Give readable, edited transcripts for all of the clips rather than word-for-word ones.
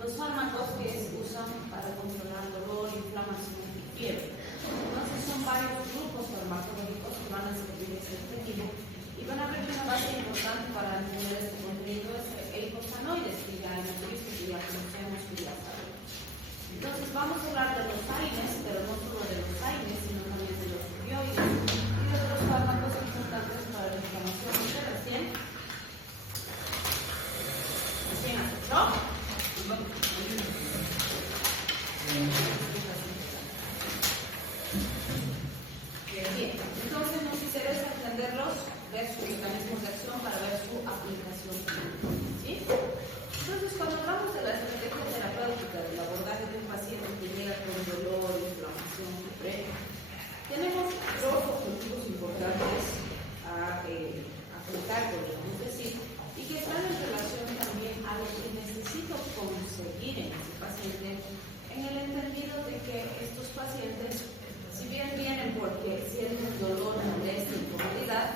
los fármacos que se usan para controlar dolor, inflamación y fiebre. Entonces son varios grupos farmacológicos que van a servir este objetivo y van a ver que una base importante para entender este contenido es el eicosanoides, que ya hemos visto, que ya conocemos, que ya sabemos. Entonces vamos a hablar de los AINES, pero no solo de los AINES, sino también de los opioides y de otros fármacos importantes para la inflamación. ¿Usted recién escuchó? Bien, entonces nos interesa entenderlos, ver sus mecanismos de acción para ver su aplicación. ¿Sí? Entonces, cuando hablamos de la estrategia terapéutica del abordaje de un paciente que llega con dolor, inflamación, fiebre, tenemos dos objetivos importantes a aplicar, podríamos decir, y que están en relación también a lo que necesito conseguir en ese paciente, en el entendido de que estos pacientes, si bien vienen porque sienten dolor, molestia, incomodidad,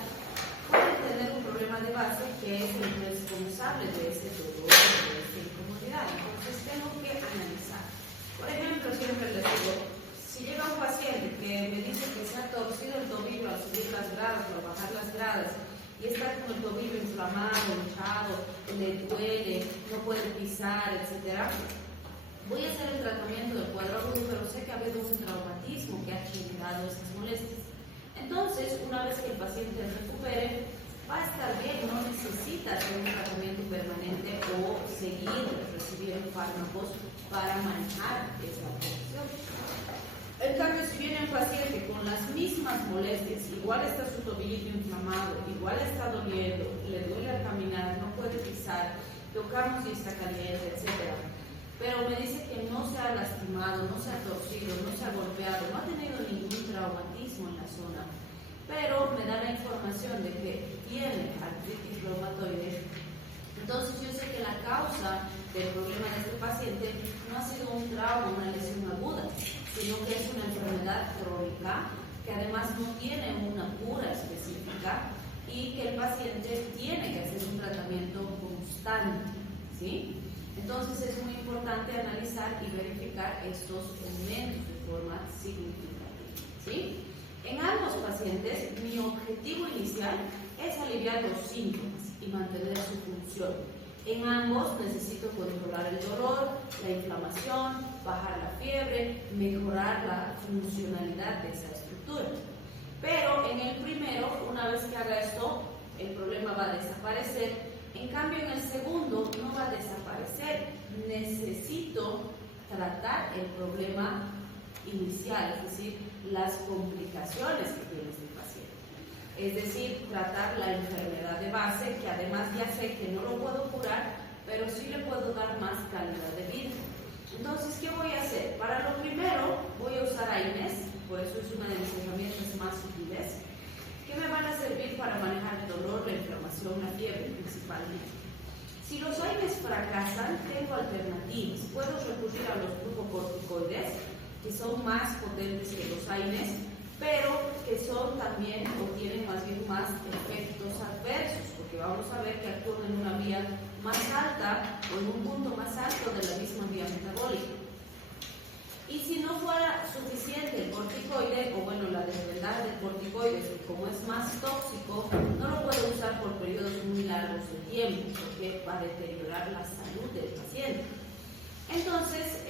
pueden tener un problema de base que es el responsable de ese dolor, de esa incomodidad. Entonces tengo que analizar. Por ejemplo, siempre les digo, si llega un paciente que me dice que se ha torcido el tobillo al subir las gradas o al bajar las gradas y está con el tobillo inflamado, hinchado, le duele, no puede pisar, etc., voy a hacer el tratamiento del cuadro agudo, pero sé que ha habido un traumatismo que ha generado esas molestias. Entonces, una vez que el paciente recupere, va a estar bien, no necesita hacer un tratamiento permanente o seguir recibiendo fármacos para manejar esa afección. En cambio, si viene un paciente con las mismas molestias, igual está su tobillito inflamado, igual está doliendo, le duele al caminar, no puede pisar, tocamos y está caliente, etc., pero me dice que no se ha lastimado, no se ha torcido, no se ha golpeado, no ha tenido ningún traumatismo en la zona, pero me da la información de que tiene artritis reumatoide. Entonces yo sé que la causa del problema de este paciente no ha sido un trauma, una lesión aguda, sino que es una enfermedad crónica que además no tiene una cura específica y que el paciente tiene que hacer un tratamiento constante, ¿sí? Entonces es muy importante analizar y verificar estos elementos de forma significativa, ¿sí? En ambos pacientes, mi objetivo inicial es aliviar los síntomas y mantener su función. En ambos necesito controlar el dolor, la inflamación, bajar la fiebre, mejorar la funcionalidad de esa estructura. Pero en el primero, una vez que haga esto, el problema va a desaparecer. En cambio, en el segundo no va a desaparecer. Necesito tratar el problema inicial, es decir, las complicaciones que tiene este paciente. Es decir, tratar la enfermedad de base, que además ya sé que no lo puedo curar, pero sí le puedo dar más calidad de vida. Entonces, ¿qué voy a hacer? Para lo primero, voy a usar AINES, por eso es una de mis herramientas más útiles, que me van a servir para manejar el dolor, la inflamación, la fiebre principalmente. Si los AINES fracasan, tengo alternativas. Puedo recurrir a los glucocorticoides, que son más potentes que los AINES, pero que son también o tienen más bien más efectos adversos, porque vamos a ver que actúan en una vía más alta o en un punto más alto de la misma vía metabólica. Y si no fuera suficiente el corticoide, o bueno, la desventaja del corticoide es que como es más tóxico, no lo puedo usar por periodos muy largos de tiempo, porque va a deteriorar la salud del paciente. Entonces,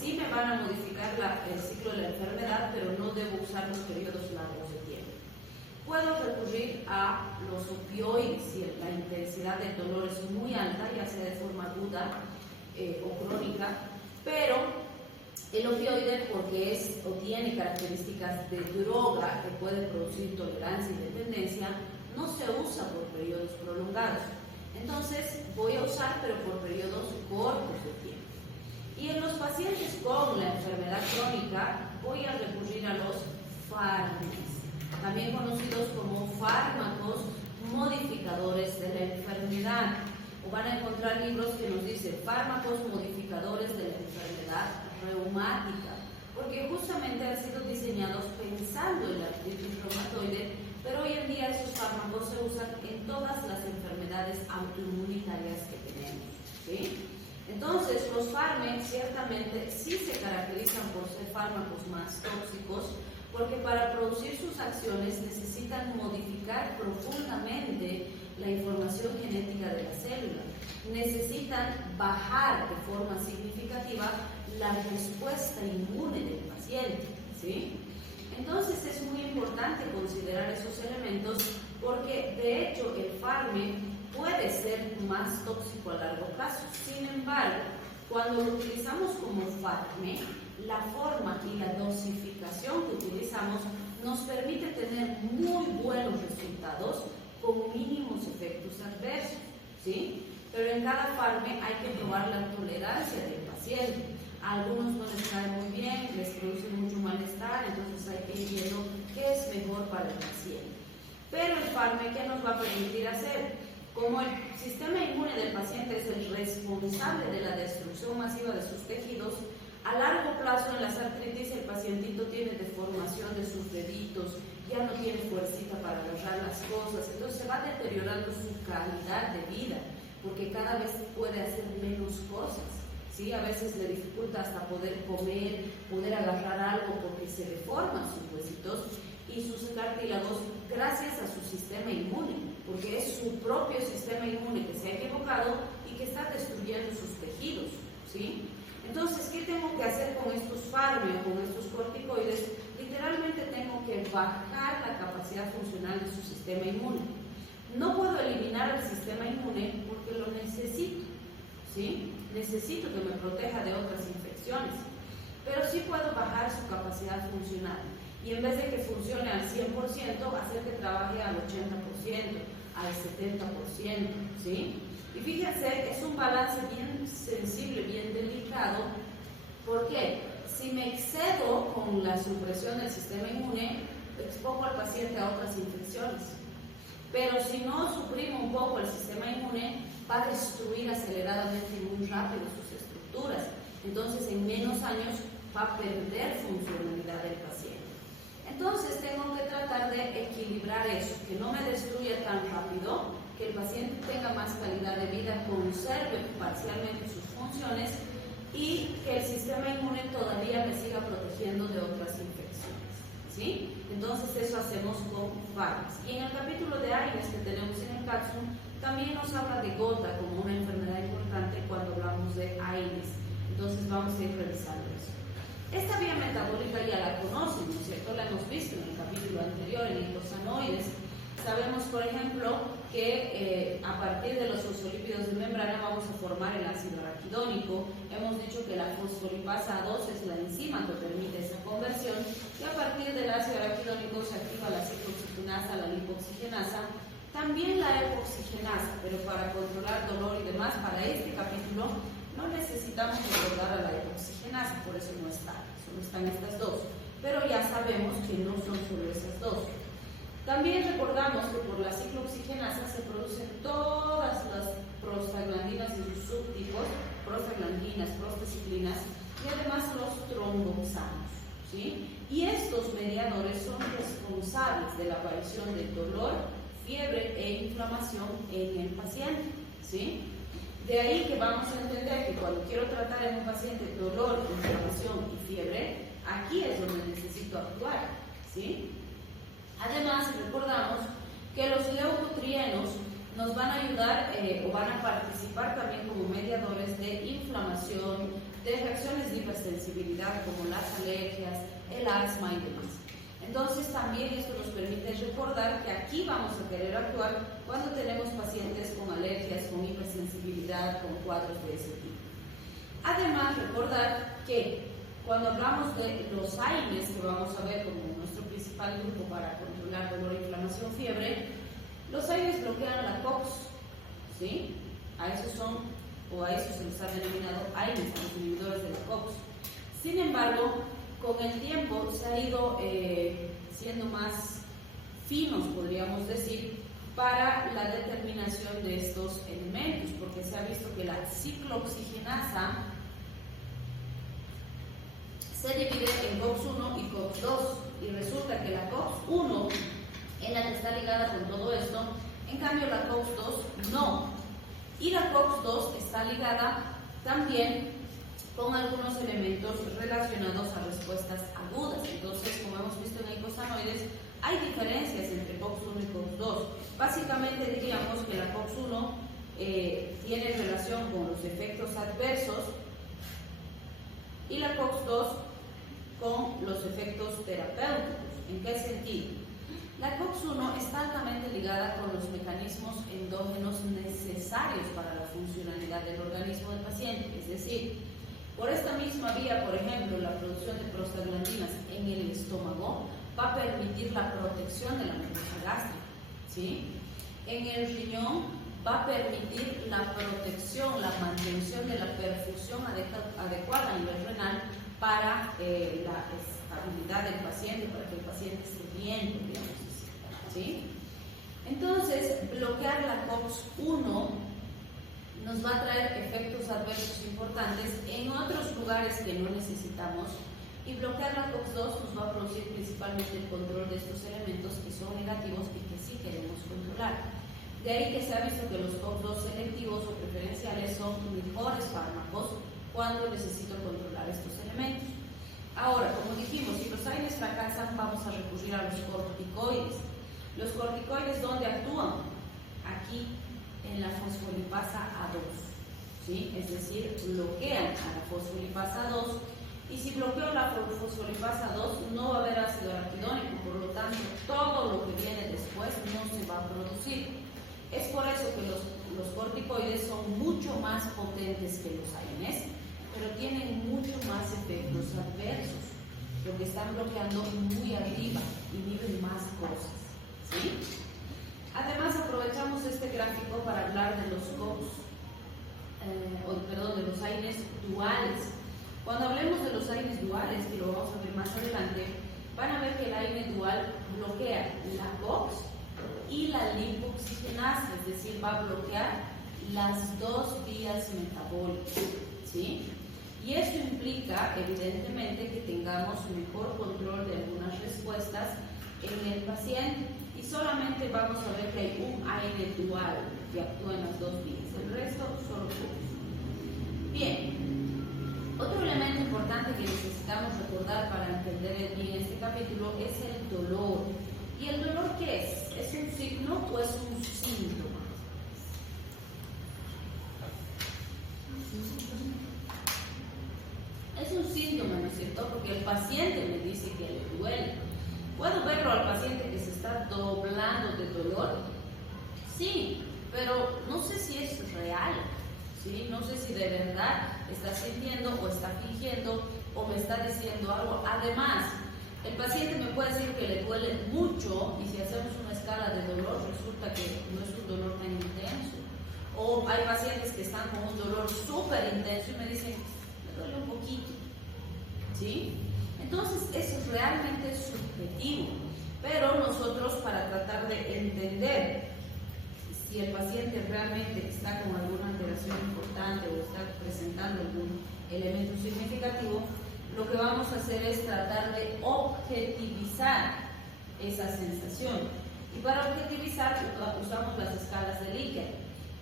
sí me van a modificar el ciclo de la enfermedad, pero no debo usar los periodos largos de tiempo. Puedo recurrir a los opioides si la intensidad del dolor es muy alta, ya sea de forma aguda o crónica, pero el opioide, porque es o tiene características de droga que puede producir tolerancia y dependencia, no se usa por periodos prolongados. Entonces, voy a usar, pero por periodos cortos de tiempo. Y en los pacientes con la enfermedad crónica, voy a recurrir a los fármacos, también conocidos como fármacos modificadores de la enfermedad. O van a encontrar libros que nos dicen fármacos modificadores de la enfermedad reumática, porque justamente han sido diseñados pensando en la artritis reumatoide, pero hoy en día esos fármacos se usan en todas las enfermedades autoinmunitarias que tenemos, ¿sí? Entonces, los fármacos ciertamente sí se caracterizan por ser fármacos más tóxicos, porque para producir sus acciones necesitan modificar profundamente la información genética de la célula. Necesitan bajar de forma significativa la respuesta inmune del paciente, ¿sí? Entonces es muy importante considerar esos elementos porque de hecho el fármaco puede ser más tóxico a largo plazo. Sin embargo, cuando lo utilizamos como fármaco, la forma y la dosificación que utilizamos nos permite tener muy buenos resultados con mínimos efectos adversos, ¿sí? Pero en cada fármaco hay que probar la tolerancia del paciente. A algunos no les cae muy bien, les produce mucho malestar, entonces hay que ir viendo qué es mejor para el paciente. Pero el fármaco, ¿qué nos va a permitir hacer? Como el sistema inmune del paciente es el responsable de la destrucción masiva de sus tejidos, a largo plazo en las artritis el pacientito tiene deformación de sus deditos, ya no tiene fuercita para agarrar las cosas, entonces se va deteriorando su calidad de vida, porque cada vez puede hacer menos cosas, ¿sí? A veces le dificulta hasta poder comer, poder agarrar algo porque se deforman sus huesitos y sus cartílagos gracias a su sistema inmune, porque es su propio sistema inmune que se ha equivocado y que está destruyendo sus tejidos, ¿sí? Entonces, ¿qué tengo que hacer con estos fármacos, con estos corticoides? Literalmente tengo que bajar la capacidad funcional de su sistema inmune. No puedo eliminar el sistema inmune porque lo necesito, ¿sí? Necesito que me proteja de otras infecciones, pero sí puedo bajar su capacidad funcional y en vez de que funcione al 100%, hacer que trabaje al 80%, al 70%, ¿sí? Y fíjense, es un balance bien sensible, bien delicado. ¿Por qué? Si me excedo con la supresión del sistema inmune, expongo al paciente a otras infecciones. Pero si no suprimo un poco el sistema inmune, va a destruir aceleradamente y muy rápido sus estructuras. Entonces, en menos años va a perder funcionalidad del paciente. Entonces, tengo que tratar de equilibrar eso, que no me destruya tan rápido, que el paciente tenga más calidad de vida, conserve parcialmente sus funciones y que el sistema inmune todavía me siga protegiendo de otras infecciones, ¿sí? Entonces eso hacemos con fármacos. Y en el capítulo de Aines que tenemos en el Capsum, también nos habla de gota como una enfermedad importante cuando hablamos de Aines. Entonces vamos a ir revisando eso. Esta vía metabólica ya la conocen, ¿no es cierto? La hemos visto en el capítulo anterior, en gliposanoides. Sabemos, por ejemplo, que a partir de los fosfolípidos de membrana vamos a formar el ácido araquidónico. Hemos dicho que la fosfolipasa 2 es la enzima que permite esa conversión y a partir del ácido araquidónico se activa la ciclooxigenasa, la lipoxigenasa, también la epoxigenasa, pero para controlar dolor y demás, para este capítulo no necesitamos recordar a la epoxigenasa, por eso no está, solo están estas dos, pero ya sabemos que no son solo esas dos. También recordamos que por la ciclooxigenasa se producen todas las prostaglandinas y sus subtipos, prostaglandinas, prostaciclinas y además los tromboxanos, ¿sí? Y estos mediadores son responsables de la aparición de dolor, fiebre e inflamación en el paciente, ¿sí? De ahí que vamos a entender que cuando quiero tratar en un paciente dolor, inflamación y fiebre, aquí es donde necesito actuar, ¿sí? Además, recordamos que los leucotrienos nos van a ayudar o van a participar también como mediadores de inflamación, de reacciones de hipersensibilidad como las alergias, el asma y demás. Entonces, también esto nos permite recordar que aquí vamos a querer actuar cuando tenemos pacientes con alergias, con hipersensibilidad, con cuadros de ese tipo. Además, recordar que cuando hablamos de los AINES, que vamos a ver como nuestro principal grupo para controlar dolor, inflamación, fiebre, los AINES bloquean la COX, ¿sí? A esos se los ha denominado AINES, los inhibidores de la COX. Sin embargo, con el tiempo se ha ido siendo más finos, podríamos decir, para la determinación de estos elementos, porque se ha visto que la ciclooxigenasa se divide en COX-1 y COX-2 y resulta que la COX-1 es la que está ligada con todo esto, en cambio la COX-2 no, y la COX-2 está ligada también con algunos elementos relacionados a respuestas agudas. Entonces, como hemos visto en eicosanoides, hay diferencias entre COX-1 y COX-2. Básicamente diríamos que la COX-1 tiene relación con los efectos adversos y la COX-2 con los efectos terapéuticos. ¿En qué sentido? La COX-1 está altamente ligada con los mecanismos endógenos necesarios para la funcionalidad del organismo del paciente, es decir, por esta misma vía, por ejemplo, la producción de prostaglandinas en el estómago va a permitir la protección de la mucosa gástrica, ¿sí? En el riñón va a permitir la protección, la mantención de la perfusión adecuada a nivel renal para la estabilidad del paciente, para que el paciente esté bien, podríamos decir, ¿sí? Entonces, bloquear la COX-1 nos va a traer efectos adversos importantes en otros lugares que no necesitamos, y bloquear la COX-2 nos va a producir principalmente el control de estos elementos que son negativos y que sí queremos controlar. De ahí que se ha visto que los COX-2 selectivos o preferenciales son mejores fármacos cuando necesito controlar estos elementos. Ahora, como dijimos, si los AINES fracasan, vamos a recurrir a los corticoides. Los corticoides, ¿dónde actúan? Aquí, en la fosfolipasa A2, ¿sí? Es decir, bloquean a la fosfolipasa A2, y si bloqueo la fosfolipasa A2 no va a haber ácido araquidónico, por lo tanto todo lo que viene después no se va a producir. Es por eso que los corticoides son mucho más potentes que los AINES, pero tienen mucho más efectos adversos, porque están bloqueando muy arriba, inhiben más cosas, ¿sí? Además, aprovechamos este gráfico para hablar de los de los AINES duales. Cuando hablemos de los AINES duales, que lo vamos a ver más adelante, van a ver que el AINE dual bloquea la COX y la lipoxigenasa, es decir, va a bloquear las dos vías metabólicas, ¿sí? Y esto implica, evidentemente, que tengamos mejor control de algunas respuestas en el paciente. Y solamente vamos a ver que hay un AINE dual que actúa en las dos vías, el resto solo COX. Bien, otro elemento importante que necesitamos recordar para entender bien este capítulo es el dolor. ¿Y el dolor qué es? ¿Es un signo o es un síntoma? Es un síntoma, ¿no es cierto? Porque el paciente me dice que le duele. ¿Puedo verlo al paciente que se está doblando de dolor? Sí, pero no sé si es real, ¿sí? No sé si de verdad está sintiendo o está fingiendo o me está diciendo algo. Además, el paciente me puede decir que le duele mucho, y si hacemos una escala de dolor resulta que no es un dolor tan intenso. O hay pacientes que están con un dolor súper intenso y me dicen, me duele un poquito, ¿sí? Entonces, eso es realmente subjetivo, pero nosotros, para tratar de entender si el paciente realmente está con alguna alteración importante o está presentando algún elemento significativo, lo que vamos a hacer es tratar de objetivizar esa sensación. Y para objetivizar usamos las escalas de Likert,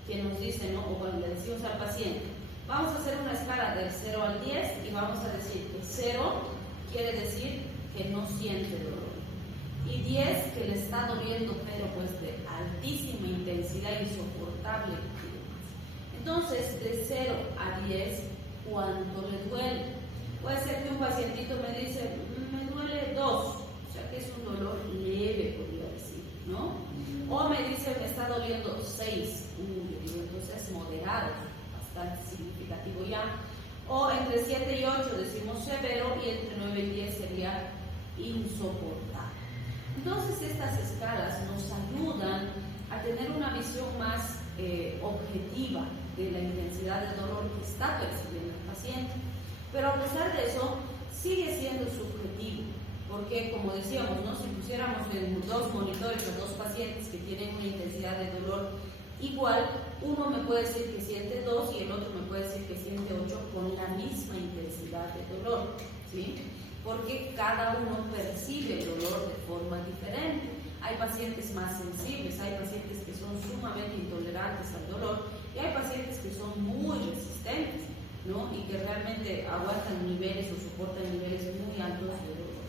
que nos dicen, ¿no? O cuando le decimos al paciente, vamos a hacer una escala del 0 al 10 y vamos a decir que 0 quiere decir que no siente dolor, y 10 que le está doliendo, pero pues de altísima intensidad, insoportable. Entonces, de 0 a 10, ¿cuánto le duele? Puede ser que un pacientito me dice, me duele 2, o sea que es un dolor leve, podría decir, ¿no? O me dice, me está doliendo 6, entonces es moderado, bastante significativo ya. O entre 7 y 8 decimos severo, y entre 9 y 10 sería insoportable. Entonces, estas escalas nos ayudan a tener una visión más objetiva de la intensidad del dolor que está percibiendo el paciente. Pero a pesar de eso, sigue siendo subjetivo, porque, como decíamos, ¿no? Si pusiéramos en dos monitores a dos pacientes que tienen una intensidad de dolor igual, uno me puede decir que siente 2 y el otro me puede decir que siente 8 con la misma intensidad de dolor, ¿sí? Porque cada uno percibe el dolor de forma diferente. Hay pacientes más sensibles, hay pacientes que son sumamente intolerantes al dolor y hay pacientes que son muy resistentes. ¿no? Y que realmente aguantan niveles o soportan niveles muy altos de dolor.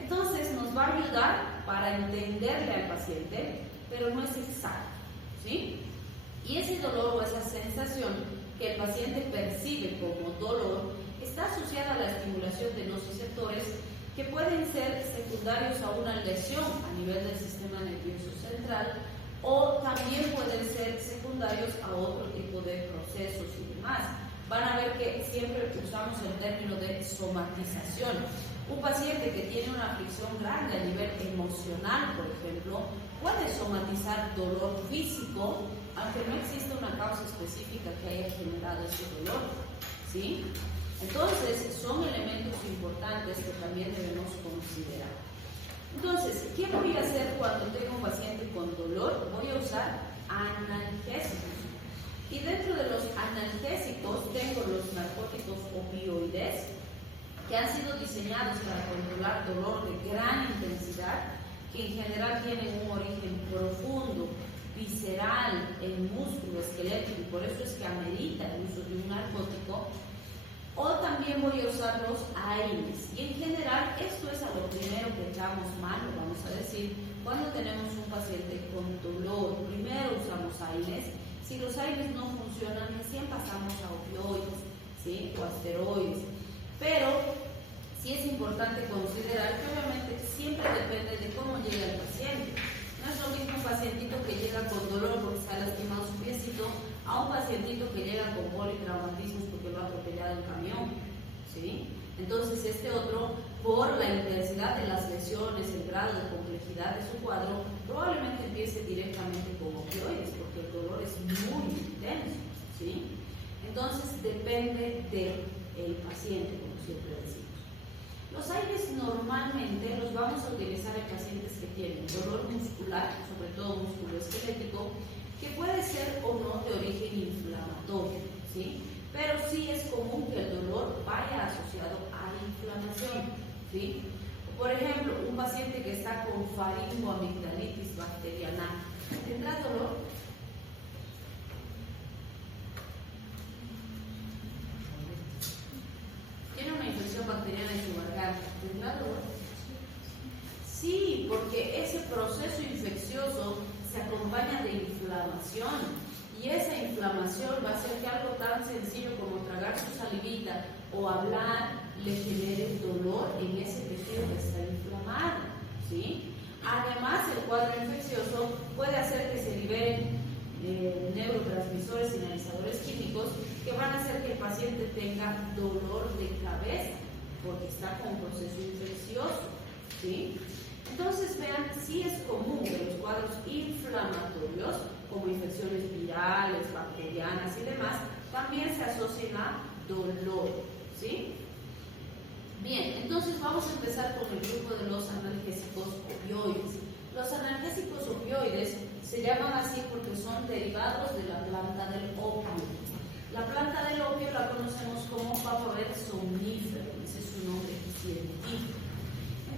Entonces nos va a ayudar para entenderle al paciente, pero no es exacto, ¿sí? Y ese dolor o esa sensación que el paciente percibe como dolor está asociada a la estimulación de nociceptores que pueden ser secundarios a una lesión a nivel del sistema nervioso central, o también pueden ser secundarios a otro tipo de procesos y demás. Van a ver que siempre usamos el término de somatización. Un paciente que tiene una aflicción grande a nivel emocional, por ejemplo, puede somatizar dolor físico, aunque no exista una causa específica que haya generado ese dolor, ¿sí? Entonces, son elementos importantes que también debemos considerar. Entonces, ¿qué voy a hacer cuando tengo un paciente con dolor? Voy a usar analgésicos. Y dentro de los analgésicos tengo los narcóticos opioides, que han sido diseñados para controlar dolor de gran intensidad, que en general tienen un origen profundo, visceral, en músculo esquelético, y por eso es que amerita el uso de un narcótico. O también voy a usar los AINES. Y en general esto es a lo primero que echamos mano, vamos a decir, cuando tenemos un paciente con dolor. Primero usamos AINES. Si los AINES no funcionan, recién pasamos a opioides, ¿sí? O a esteroides. Pero sí es importante considerar que obviamente siempre depende de cómo llega el paciente. No es lo mismo un pacientito que llega con dolor porque se ha lastimado su piecito a un pacientito que llega con politraumatismos porque lo ha atropellado un camión, ¿sí? Entonces este otro, por la intensidad de las lesiones, el grado de complejidad de su cuadro, probablemente empiece directamente con opioides porque el dolor es muy intenso, ¿sí? Entonces depende del paciente, como siempre decimos. Los AINES normalmente los vamos a utilizar en pacientes que tienen dolor muscular, sobre todo músculo esquelético, que puede ser o no de origen inflamatorio, ¿sí? Pero sí es común que el dolor vaya asociado a inflamación, ¿sí? Por ejemplo, un paciente que está con faringoamigdalitis bacteriana, ¿tendrá dolor? Tiene una infección bacteriana en su garganta, ¿tendrá dolor? Sí, porque ese proceso infeccioso se acompaña de inflamación, y esa inflamación va a hacer que algo tan sencillo como tragar su salivita o hablar le genere dolor en ese tejido que está inflamado, ¿sí? Además, el cuadro infeccioso puede hacer que se liberen neurotransmisores, señalizadores químicos que van a hacer que el paciente tenga dolor de cabeza porque está con un proceso infeccioso, ¿sí? Entonces, vean, sí es común que los cuadros inflamatorios, como infecciones virales, bacterianas y demás, también se asocien a dolor, ¿sí? Bien, entonces vamos a empezar con el grupo de los analgésicos opioides. Los analgésicos opioides se llaman así porque son derivados de la planta del opio. La planta del opio la conocemos como Papaver somnífero, ese es su nombre científico.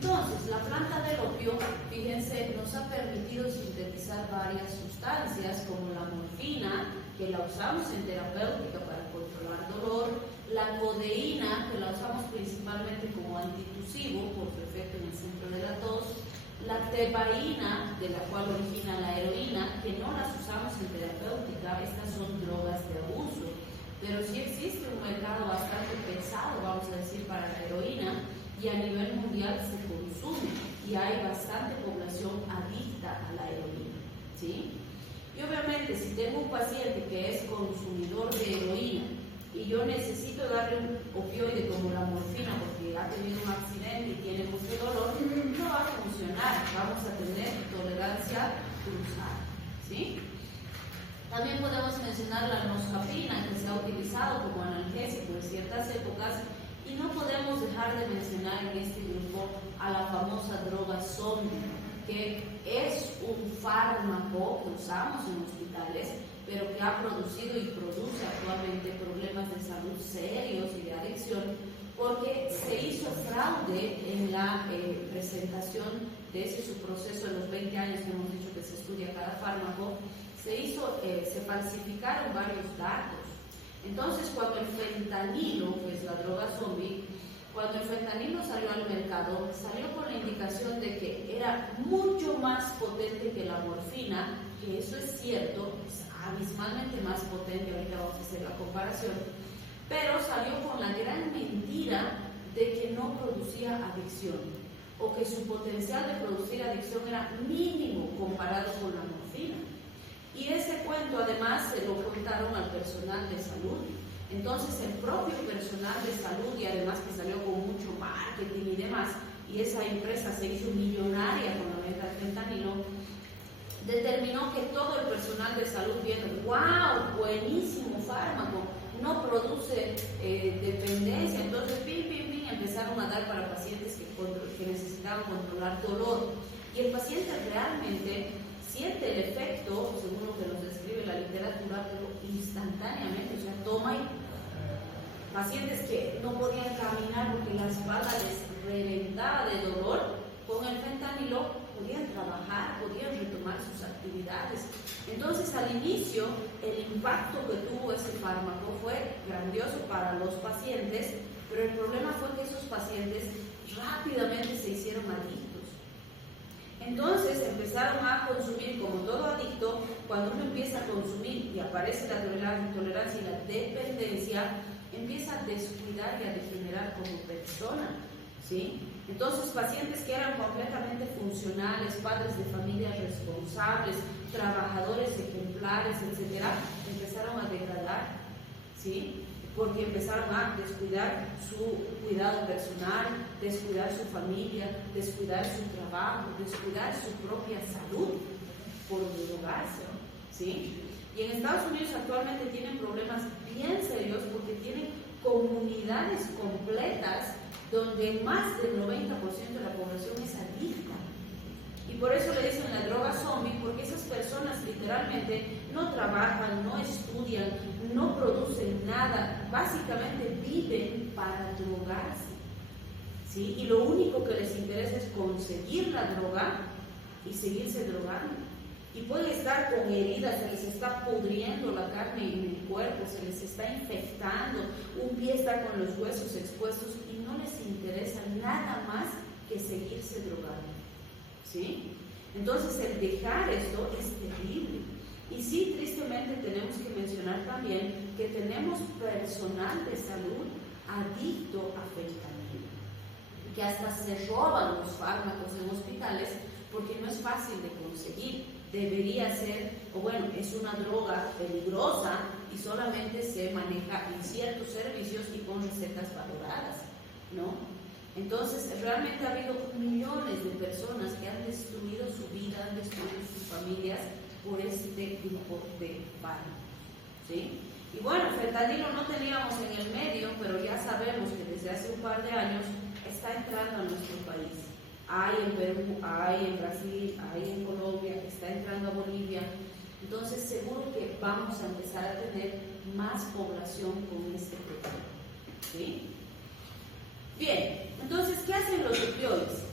Entonces, la planta del opio, fíjense, nos ha permitido sintetizar varias sustancias como la morfina, que la usamos en terapéutica para controlar dolor, la codeína, que la usamos principalmente como antitusivo por su efecto en el centro de la tos, la tebaína, de la cual origina la heroína, que no las usamos en terapéutica, estas son drogas de abuso, pero sí existe un mercado bastante pesado, vamos a decir, para la heroína, y a nivel mundial se consume y hay bastante población adicta a la heroína, ¿sí? Y obviamente si tengo un paciente que es consumidor de heroína y yo necesito darle un opioide como la morfina porque ha tenido un accidente y tiene mucho dolor, no va a funcionar, vamos a tener tolerancia cruzada, ¿sí? También podemos mencionar la noscapina, que se ha utilizado como analgésico en ciertas épocas. Y no podemos dejar de mencionar en este grupo a la famosa droga zombie, que es un fármaco que usamos en hospitales, pero que ha producido y produce actualmente problemas de salud serios y de adicción, porque se hizo fraude en la presentación de ese su proceso en los 20 años que hemos dicho que se estudia cada fármaco. Se falsificaron varios datos. Entonces, cuando el fentanilo, que es la droga zombie, cuando el fentanilo salió al mercado, salió con la indicación de que era mucho más potente que la morfina, que eso es cierto, es abismalmente más potente, ahorita vamos a hacer la comparación, pero salió con la gran mentira de que no producía adicción, o que su potencial de producir adicción era mínimo comparado con la morfina. Y ese cuento además se lo contaron al personal de salud. Entonces el propio personal de salud, y además que salió con mucho marketing y demás, y esa empresa se hizo millonaria con la venta del fentanilo, determinó que todo el personal de salud viendo, wow, buenísimo fármaco, no produce dependencia, entonces empezaron a dar para pacientes que necesitaban controlar dolor, y el paciente realmente siente el efecto, según lo que nos describe la literatura, pero instantáneamente, o sea, toma y pacientes que no podían caminar porque la espalda les reventaba de dolor, con el fentanilo podían trabajar, podían retomar sus actividades. Entonces, al inicio, el impacto que tuvo ese fármaco fue grandioso para los pacientes, pero el problema fue que esos pacientes rápidamente se hicieron adictos. Entonces empezaron a consumir, como todo adicto, cuando uno empieza a consumir y aparece la intolerancia y la dependencia, empieza a descuidar y a degenerar como persona, ¿sí? Entonces, pacientes que eran completamente funcionales, padres de familias responsables, trabajadores ejemplares, etc., empezaron a degradar, ¿sí? Porque empezaron a descuidar su cuidado personal, descuidar su familia, descuidar su trabajo, descuidar su propia salud por drogarse, ¿sí? Y en Estados Unidos actualmente tienen problemas bien serios porque tienen comunidades completas donde más del 90% de la población es adicta. Y por eso le dicen la droga zombie, porque esas personas literalmente no trabajan, no estudian, no producen nada, básicamente viven para drogarse, ¿sí? Y lo único que les interesa es conseguir la droga y seguirse drogando. Y pueden estar con heridas, se les está pudriendo la carne en el cuerpo, se les está infectando, un pie está con los huesos expuestos y no les interesa nada más que seguirse drogando, ¿sí? Entonces el dejar esto es terrible. Y sí, tristemente tenemos que mencionar también que tenemos personal de salud adicto a fentanilo, que hasta se roban los fármacos en hospitales porque no es fácil de conseguir. Debería ser, o bueno, es una droga peligrosa y solamente se maneja en ciertos servicios y con recetas valoradas, ¿no? Entonces, realmente ha habido millones de personas que han destruido su vida, han destruido sus familias por este tipo de fármacos, ¿sí? Y bueno, fentanilo no teníamos en el medio, pero ya sabemos que desde hace un par de años está entrando a nuestro país. Hay en Perú, hay en Brasil, hay en Colombia, está entrando a Bolivia. Entonces seguro que vamos a empezar a tener más población con este problema, ¿sí? Bien, entonces, ¿qué hacen los opioides?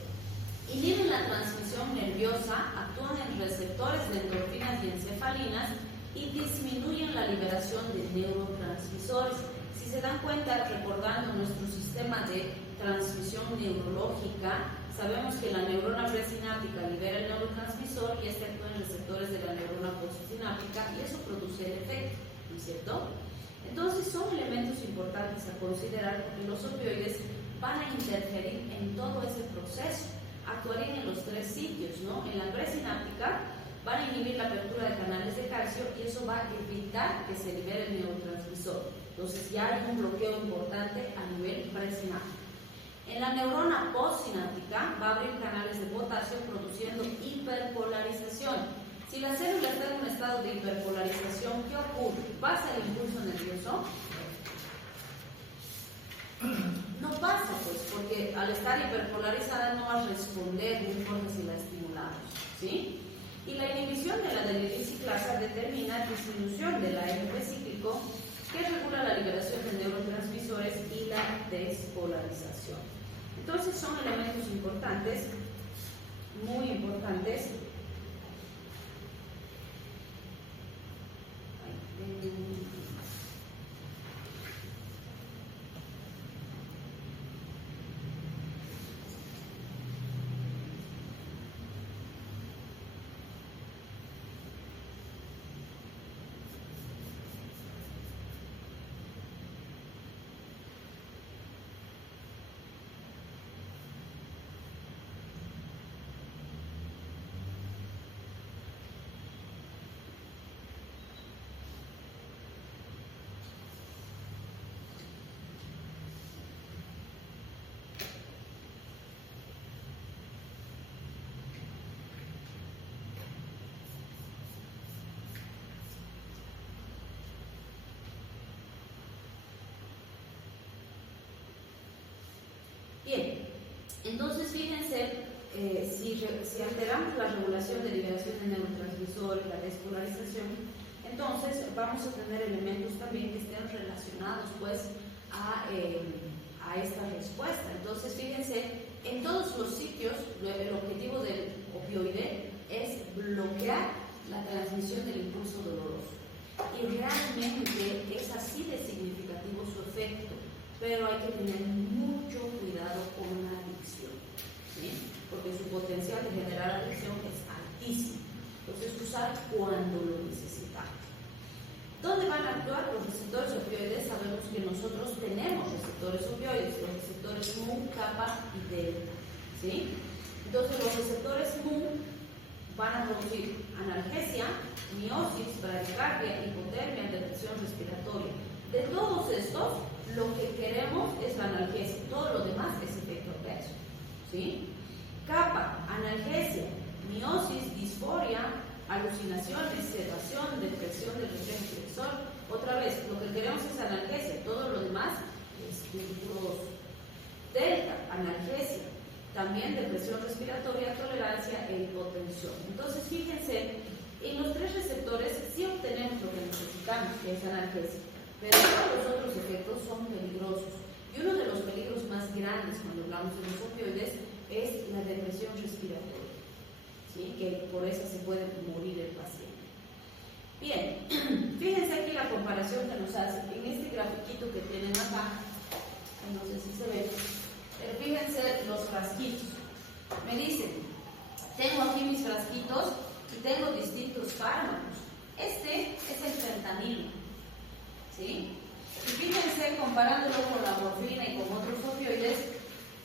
Inhiben la transmisión nerviosa, actúan en receptores de endorfinas y encefalinas y disminuyen la liberación de neurotransmisores. Si se dan cuenta, recordando nuestro sistema de transmisión neurológica, sabemos que la neurona presináptica libera el neurotransmisor y este actúa en receptores de la neurona postsináptica y eso produce el efecto, ¿no es cierto? Entonces son elementos importantes a considerar porque los opioides van a interferir en todo ese proceso, actuarían en los tres sitios, ¿no? En la presináptica van a inhibir la apertura de canales de calcio y eso va a evitar que se libere el neurotransmisor. Entonces ya hay un bloqueo importante a nivel presináptico. En la neurona postsináptica va a abrir canales de potasio produciendo hiperpolarización. Si la célula está en un estado de hiperpolarización, ¿qué ocurre? ¿Pasa el impulso nervioso? No pasa, pues, porque al estar hiperpolarizada no va a responder, no importa si la estimulamos, ¿sí? Y la inhibición de la deliriciclasa determina disminución del AMP cíclico que regula la liberación de neurotransmisores y la despolarización. Entonces son elementos importantes, muy importantes. Bien, entonces fíjense, si alteramos la regulación de liberación de neurotransmisores, la despolarización, entonces vamos a tener elementos también que estén relacionados pues a esta respuesta. Entonces fíjense, en todos los sitios el objetivo del opioide es bloquear la transmisión del impulso doloroso. Y realmente es así de significativo su efecto, pero hay que tener mucho cuidado con la adicción, ¿sí? Porque su potencial de generar adicción es altísimo. Entonces, usar cuando lo necesitamos. ¿Dónde van a actuar los receptores opioides? Sabemos que nosotros tenemos receptores opioides, los receptores mu, kappa y delta, ¿sí? Entonces, los receptores mu van a producir analgesia, miosis, bradicardia, hipotermia, depresión respiratoria. De todos estos, lo que queremos es la analgesia, todo lo demás es efecto adverso, ¿sí? Kappa, analgesia, miosis, disforia, alucinaciones, sedación, depresión del reflejo flexor. Otra vez, lo que queremos es analgesia, todo lo demás es peligroso. Delta, analgesia, también depresión respiratoria, tolerancia e hipotensión. Entonces, fíjense, en los tres receptores sí obtenemos lo que necesitamos, que es analgesia, pero todos los otros efectos son peligrosos. Y uno de los peligros más grandes cuando hablamos de los opioides es la depresión respiratoria, ¿sí? Que por eso se puede morir el paciente. Bien, fíjense aquí la comparación que nos hace en este grafiquito que tienen acá, no sé si se ve, pero fíjense los frasquitos. Me dicen, tengo aquí mis frasquitos y tengo distintos fármacos. Este es el fentanilo, ¿sí? Y fíjense, comparándolo con la morfina y con otros opioides,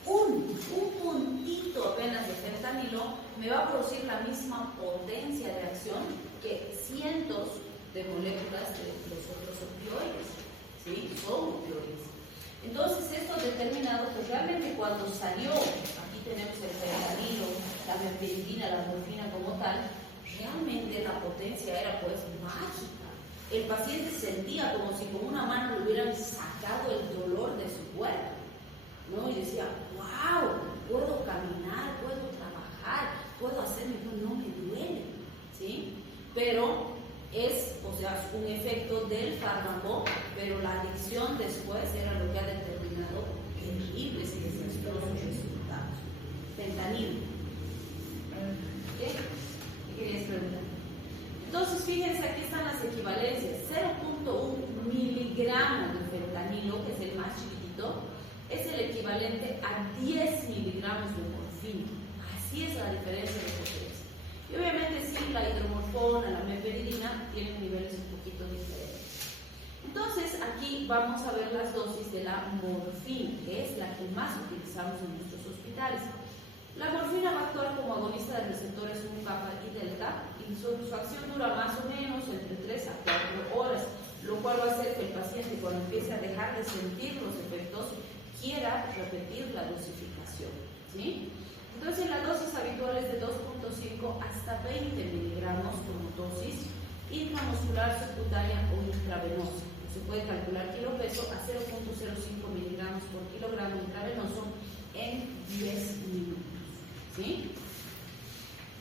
un puntito apenas de fentanilo me va a producir la misma potencia de acción que cientos de moléculas de los otros opioides, ¿sí? Son opioides. Entonces, esto determinado que realmente cuando salió, aquí tenemos el fentanilo, la meperidina, la morfina como tal, realmente la potencia era pues mágica. El paciente sentía como si con una mano le hubieran sacado el dolor de su cuerpo, ¿no? Y decía, wow, puedo caminar, puedo trabajar, puedo hacerme, no me duele, ¿sí? Pero es, o sea, un efecto del fármaco, pero la adicción después era lo que ha determinado terribles y desastrosos resultados. Fentanilo. ¿Qué? ¿Qué querías preguntar? Entonces, fíjense, aquí están las equivalencias. 0.1 miligramos de fentanilo, que es el más chiquitito, es el equivalente a 10 miligramos de morfina. Así es la diferencia de potencia. Y obviamente sí, la hidromorfona, la meperidina tienen niveles un poquito diferentes. Entonces, aquí vamos a ver las dosis de la morfina, que es la que más utilizamos en nuestros hospitales. La morfina va a actuar como agonista de receptores mu, kappa y delta, y su acción dura más o menos entre 3 a 4 horas, lo cual va a hacer que el paciente, cuando empiece a dejar de sentir los efectos, quiera repetir la dosificación, ¿sí? Entonces, la dosis habitual es de 2.5 hasta 20 miligramos como dosis intramuscular, subcutánea o intravenosa. Se puede calcular kilopeso a 0.05 miligramos por kilogramo intravenoso en 10 minutos, ¿sí?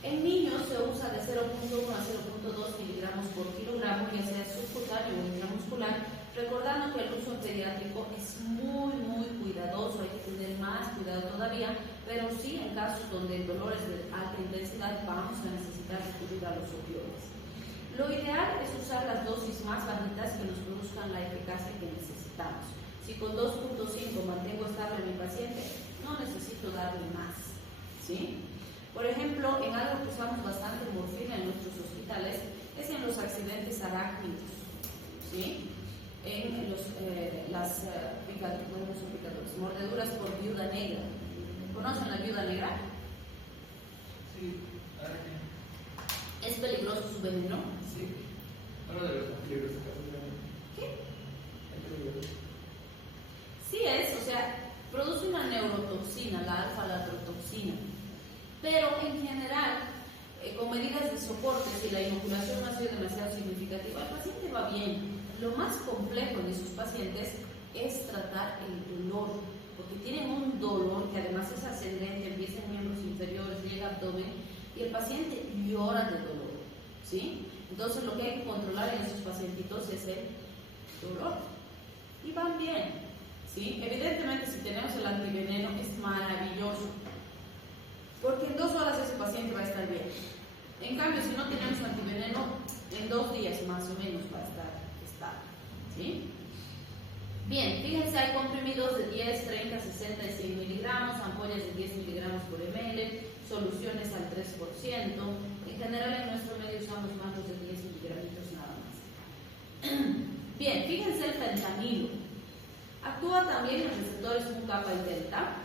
En niños se usa de 0.1 a 0.2 miligramos por kilogramo, ya sea subcutáneo o intramuscular, recordando que el uso pediátrico es muy cuidadoso, hay que tener más cuidado todavía, pero sí en casos donde el dolor es de alta intensidad vamos a necesitar recurrir a los opioides. Lo ideal es usar las dosis más bajitas que nos produzcan la eficacia que necesitamos. Si con 2.5 mantengo estable a mi paciente, no necesito darle más, ¿sí? Por ejemplo, en algo que usamos bastante morfina en nuestros hospitales es en los accidentes arácnidos, ¿sí? En las mordeduras por viuda negra. ¿Conocen la viuda negra? Sí. ¿Es peligroso su veneno? Sí. Uno de los peligros. ¿Qué? Sí es, o sea, produce una neurotoxina, la alfa-latrotoxina. Pero en general, con medidas de soporte, si la inoculación no ha sido demasiado significativa, el paciente va bien. Lo más complejo en esos pacientes es tratar el dolor. porque tienen un dolor que además es ascendente, empieza en miembros inferiores, llega al abdomen y el paciente llora de dolor, ¿sí? Entonces lo que hay que controlar en estos pacientitos es el dolor y van bien, ¿sí? Evidentemente si tenemos el antiveneno es maravilloso, porque en 2 horas ese paciente va a estar bien. En cambio, si no tenemos antiveneno, en 2 días más o menos va a estar estable, ¿sí? Bien, fíjense, hay comprimidos de 10, 30, 60 y 100 miligramos, ampollas de 10 miligramos por ml, soluciones al 3%. En general, en nuestro medio usamos más de 10 miligramitos nada más. Bien, fíjense el fentanilo. Actúa también en receptores mu-kappa y delta.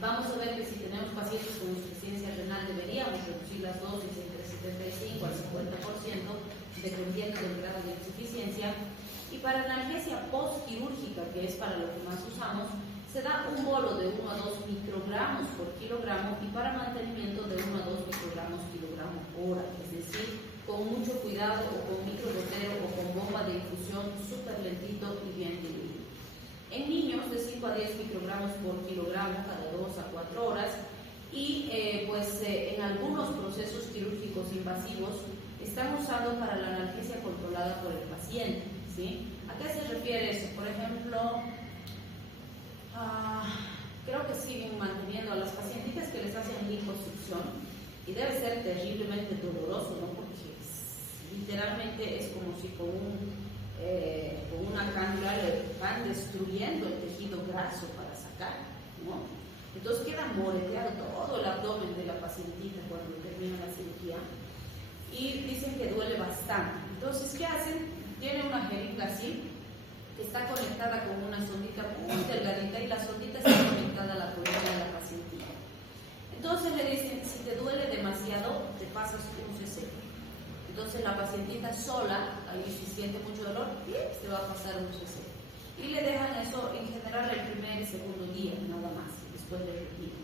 Vamos a ver que si tenemos pacientes con insuficiencia renal, deberíamos reducir las dosis entre 75 al 50%, dependiendo del grado de insuficiencia. Y para analgesia postquirúrgica, que es para lo que más usamos, se da un bolo de 1 a 2 microgramos por kilogramo y para mantenimiento de 1 a 2 microgramos kilogramo hora, es decir, con mucho cuidado o con microgotero o con bomba de infusión súper lentito y bien diluido. En niños de 5 a 10 microgramos por kilogramo cada 2 a 4 horas y en algunos procesos quirúrgicos invasivos están usando para la analgesia controlada por el paciente, ¿sí? ¿A qué se refiere eso? Por ejemplo, creo que siguen manteniendo a las pacientitas que les hacen liposucción y debe ser terriblemente doloroso, ¿no? Porque literalmente es como si con una cánula le van destruyendo el tejido graso para sacar, ¿no? Entonces queda moreteado todo el abdomen de la pacientita cuando termina la cirugía y dicen que duele bastante. Entonces, ¿qué hacen? Tiene una jeringa así que está conectada con una sondita muy delgadita y la sondita está conectada a la columna de la pacientita. Entonces le dicen, si te duele demasiado, te pasas un cc. Entonces la pacientita sola, ahí si siente mucho dolor, se va a pasar un cc. Y le dejan eso en general el primer y segundo día, nada más, después de retiro,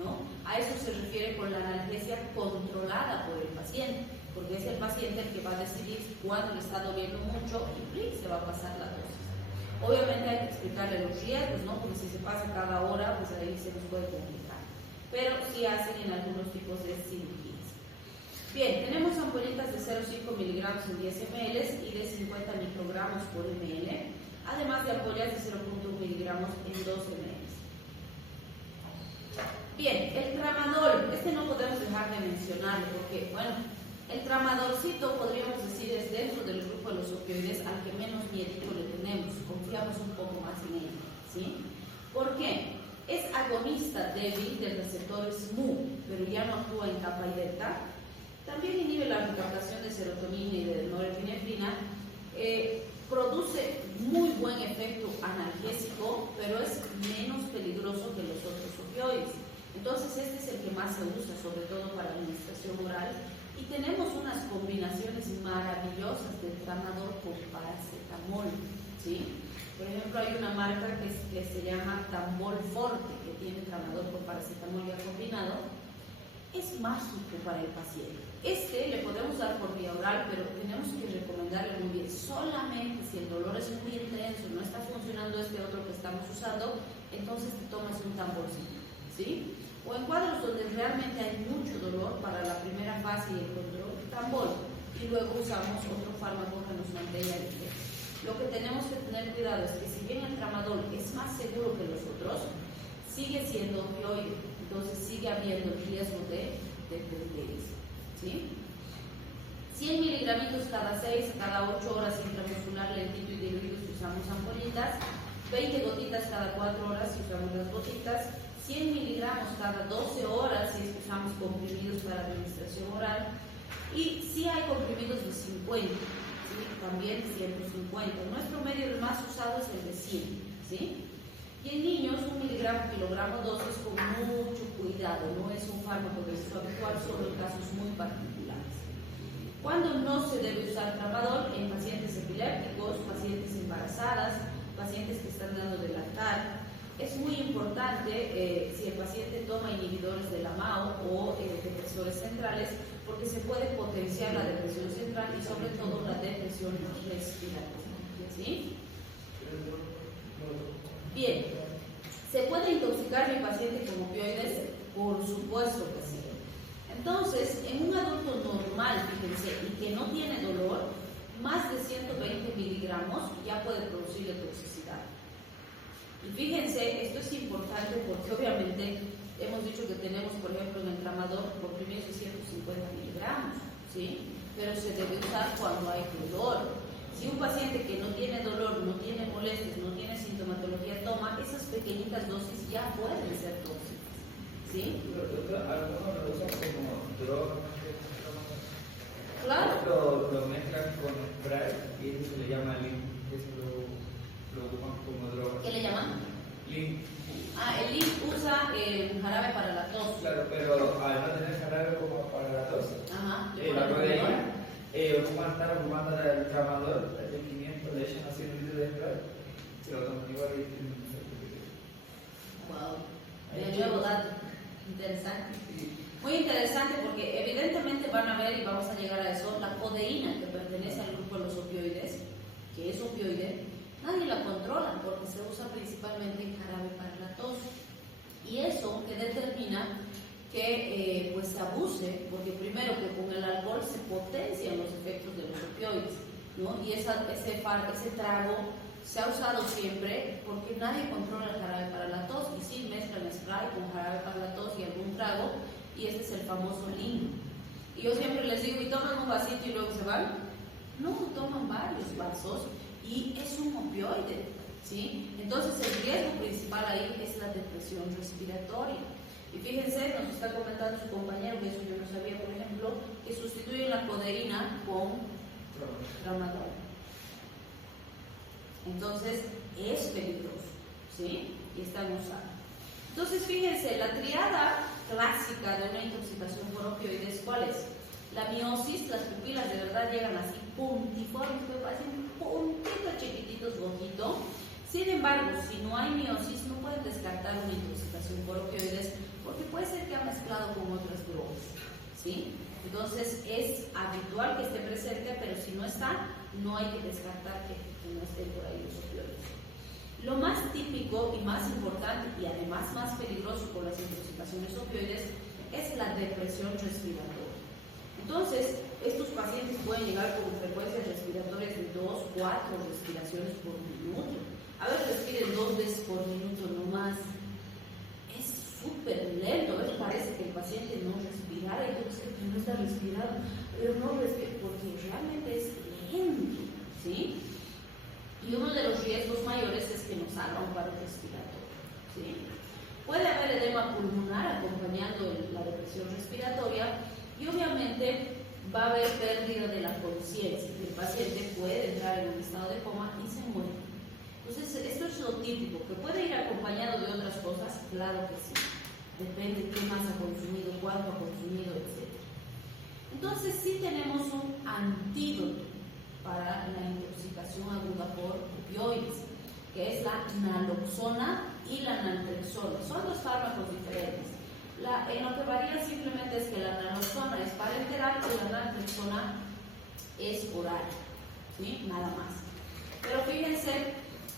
¿no? A eso se refiere con la analgesia controlada por el paciente, porque es el paciente el que va a decidir cuándo le está doliendo mucho y se va a pasar la dosis. Obviamente hay que explicarle los riesgos, ¿no? Porque si se pasa cada hora, pues ahí se nos puede complicar. Pero sí hacen en algunos tipos de cirugías. Bien, tenemos ampollitas de 0,5 miligramos en 10 ml y de 50 microgramos por ml, además de ampollas de 0,1 miligramos en 2 ml. Bien, el tramadol, no podemos dejar de mencionarlo porque, bueno, el tramadolcito podríamos decir es dentro del grupo de los opioides al que menos miedito le tenemos, confiamos un poco más en él, ¿sí? ¿Por qué? Es agonista débil del receptor SMU, pero ya no actúa en kappa y delta. También inhibe la recaptación de serotonina y de norepinefrina. Produce muy buen efecto analgésico, pero es menos peligroso que los otros opioides. Entonces este es el que más se usa, sobre todo para administración oral. Y tenemos unas combinaciones maravillosas de tramadol con paracetamol, ¿sí? Por ejemplo, hay una marca que se llama Tambol Forte, que tiene tramadol con paracetamol ya combinado. Es mágico para el paciente. Le podemos dar por vía oral, pero tenemos que recomendarle muy bien. Solamente si el dolor es muy intenso, no está funcionando este otro que estamos usando, entonces te tomas un tamborcito, ¿sí? O en cuadros donde realmente hay mucho dolor para la primera fase y el control, tambor, y luego usamos otro fármaco que nos mantenga el efecto. Lo que tenemos que tener cuidado es que si bien el tramadol es más seguro que los otros, sigue siendo opioide, entonces sigue habiendo el riesgo de tendinitis, ¿sí? 100 miligramitos cada 6, cada 8 horas intramuscular lentito y diluido si usamos ampollitas, 20 gotitas cada 4 horas si usamos las gotitas, 100 miligramos cada 12 horas si usamos comprimidos para administración oral y si hay comprimidos de 50, ¿sí? También 150. Nuestro medio el más usado es el de 100, ¿sí? Y en niños 1 miligramo kilogramo dosis con mucho cuidado, no es un fármaco de uso habitual, solo en casos muy particulares. ¿Cuándo no se debe usar tramadol? En pacientes epilépticos, pacientes embarazadas, pacientes que están dando de lactar. Es muy importante si el paciente toma inhibidores de la MAO o depresores centrales, porque se puede potenciar la depresión central y sobre todo la depresión respiratoria, ¿sí? Bien, se puede diagnosticar mi paciente con opioides? Por supuesto que sí. Entonces, en un adulto normal, fíjense, y que no tiene dolor, más de 120 miligramos ya puede producir toxicidad. Y fíjense, esto es importante porque obviamente hemos dicho que tenemos, por ejemplo, en el tramador comprimidos de 150 miligramos, ¿sí? Pero se debe usar cuando hay dolor. Si un paciente que no tiene dolor, no tiene molestias, no tiene sintomatología toma, esas pequeñitas dosis ya pueden ser tóxicas, ¿sí? Algunos lo usan como droga. Claro. Lo mezclan con spray y eso se le llama Lin. Eso lo ocupan como droga. ¿Qué le llaman? Lin. El LIN usa jarabe para la tos. Claro, pero al no tener jarabe como para la tos, Ajá. la codeína, ocupan el tramador de 500, le echan así un litro de spray, se lo toman igual y tienen un efecto que tiene. Wow. Nuevo dato. Interesante. Muy interesante porque evidentemente van a ver, y vamos a llegar a eso, la codeína que pertenece al grupo de los opioides, que es opioide, nadie la controla porque se usa principalmente en jarabe para la tos. Y eso que determina que pues se abuse, porque primero que con el alcohol se potencian los efectos de los opioides, ¿no? Y ese trago se ha usado siempre porque nadie controla el jarabe para la tos, y sí mezclan spray con jarabe para la tos y algún trago, y este es el famoso LIN. Y yo siempre les digo, ¿y toman un vasito y luego se van? No, toman varios vasos y es un opioide, ¿sí? Entonces el riesgo principal ahí es la depresión respiratoria. Y fíjense, nos está comentando su compañero, que eso yo no sabía, por ejemplo, que sustituyen la codeína con tramadol. Entonces es peligroso, ¿sí? Y están usando. Entonces fíjense, la triada clásica de una intoxicación por opioides, ¿cuál es? La miosis, las pupilas de verdad llegan así puntiformes, que parecen puntitos chiquititos, bojito. Sin embargo, si no hay miosis, no pueden descartar una intoxicación por opioides porque puede ser que ha mezclado con otras drogas, ¿sí? Entonces es habitual que esté presente, pero si no está, no hay que descartar que no estén por ahí los opioides. Lo más típico y más importante, y además más peligroso con las intoxicaciones opioides, es la depresión respiratoria. Entonces, estos pacientes pueden llegar con frecuencias respiratorias de 2, 4 respiraciones por minuto. A veces respiren 2 veces por minuto no más. Es súper lento. A veces parece que el paciente no respirara y yo sé que no está respirando, pero no respira porque realmente es lento, ¿sí? Y uno de los riesgos mayores es que nos haga un paro respiratorio, ¿sí? Puede haber edema pulmonar acompañando la depresión respiratoria y obviamente va a haber pérdida de la conciencia. El paciente puede entrar en un estado de coma y se muere. Entonces, esto es lo típico, que puede ir acompañado de otras cosas, claro que sí. Depende de qué más ha consumido, cuánto ha consumido, etc. Entonces, sí tenemos un antídoto para la intoxicación aguda por opioides, que es la naloxona y la naltrexona. Son dos fármacos diferentes. En lo que varía simplemente es que la naloxona es parenteral y la naltrexona es oral, ¿sí? Nada más. Pero fíjense,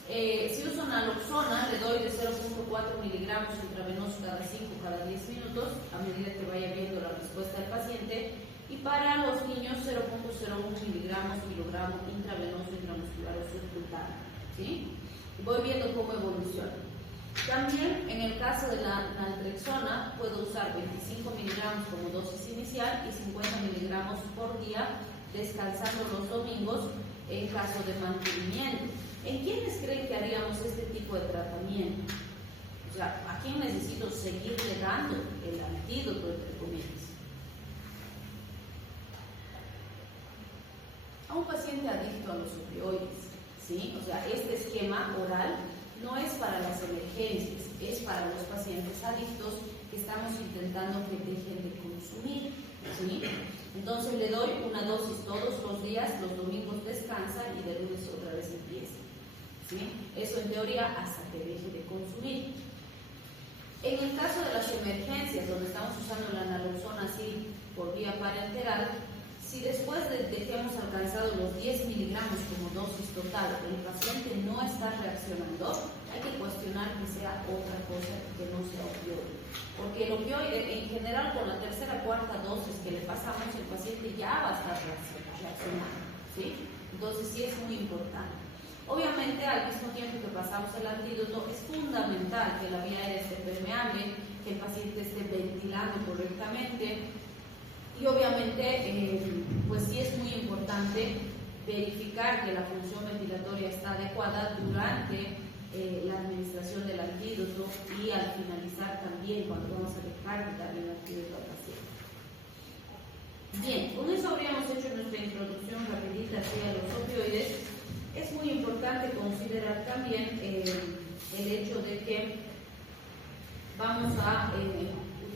si uso naloxona, le doy de 0.4 miligramos intravenoso cada 5, cada 10 minutos, a medida que vaya viendo la respuesta del paciente. Y para los niños 0.01 miligramos kilogramo intravenoso intramuscular o subcutáneo, ¿sí? Voy viendo cómo evoluciona. También en el caso de la naltrexona puedo usar 25 miligramos como dosis inicial y 50 miligramos por día, descansando los domingos en caso de mantenimiento. ¿En quiénes creen que haríamos este tipo de tratamiento? O sea, ¿a quién necesito seguirle dando el antídoto, entre comillas? A un paciente adicto a los opioides, ¿sí? O sea, este esquema oral no es para las emergencias, es para los pacientes adictos que estamos intentando que dejen de consumir, ¿sí? Entonces le doy una dosis todos los días, los domingos descansa y de lunes otra vez empieza, ¿sí? Eso en teoría hasta que deje de consumir. En el caso de las emergencias, donde estamos usando la naloxona así por vía parenteral, Si después de que hemos alcanzado los 10 miligramos como dosis total, el paciente no está reaccionando, hay que cuestionar que sea otra cosa que no sea opioide. Porque el opioide, en general, con la tercera o cuarta dosis que le pasamos, el paciente ya va a estar reaccionando, ¿sí? Entonces sí es muy importante. Obviamente, al mismo tiempo que pasamos el antídoto, es fundamental que la vía aérea esté permeable, que el paciente esté ventilando correctamente. Y obviamente, pues sí es muy importante verificar que la función ventilatoria está adecuada durante la administración del antídoto y al finalizar también cuando vamos a dejar de darle el antídoto al paciente. Bien, con eso habríamos hecho nuestra introducción rapidita hacia los opioides. Es muy importante considerar también el hecho de que vamos a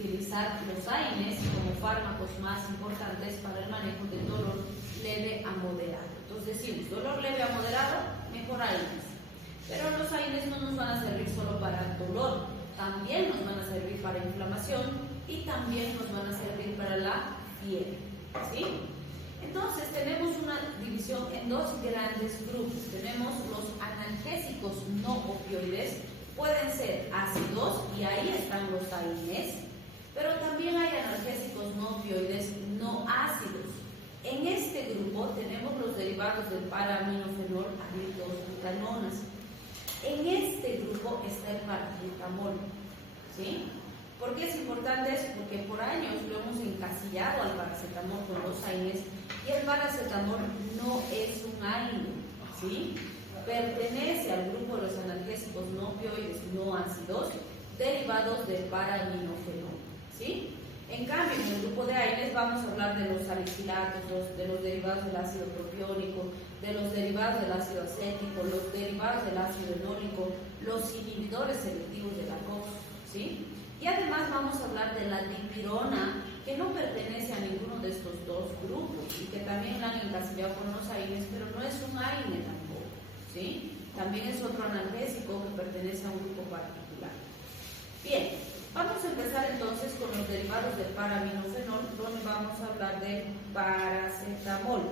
utilizar los AINES como fármacos más importantes para el manejo del dolor leve a moderado. Entonces decimos, dolor leve a moderado, mejor AINES. Pero los AINES no nos van a servir solo para dolor, también nos van a servir para inflamación y también nos van a servir para la fiebre, ¿sí? Entonces tenemos una división en dos grandes grupos. Tenemos los analgésicos no opioides, pueden ser ácidos y ahí están los AINES. Pero también hay analgésicos no opioides no ácidos. En este grupo tenemos los derivados del para-aminofenol, butanonas. En este grupo está el paracetamol, ¿sí? ¿Por qué es importante eso? Porque por años lo hemos encasillado al paracetamol con los AINES y el paracetamol no es un AINE, ¿sí? Pertenece al grupo de los analgésicos no opioides no ácidos derivados del para-aminofenol, ¿sí? En cambio, en el grupo de AINES vamos a hablar de los salicilatos, de los derivados del ácido propiónico, de los derivados del ácido acético, los derivados del ácido enólico, los inhibidores selectivos de la COX, ¿sí? Y además vamos a hablar de la dipirona, que no pertenece a ninguno de estos dos grupos y que también la han encasillado con los AINES, pero no es un AINE tampoco, ¿sí? También es otro analgésico que pertenece a un grupo particular. Bien, vamos a empezar entonces con los derivados del para-aminofenol, donde vamos a hablar del paracetamol.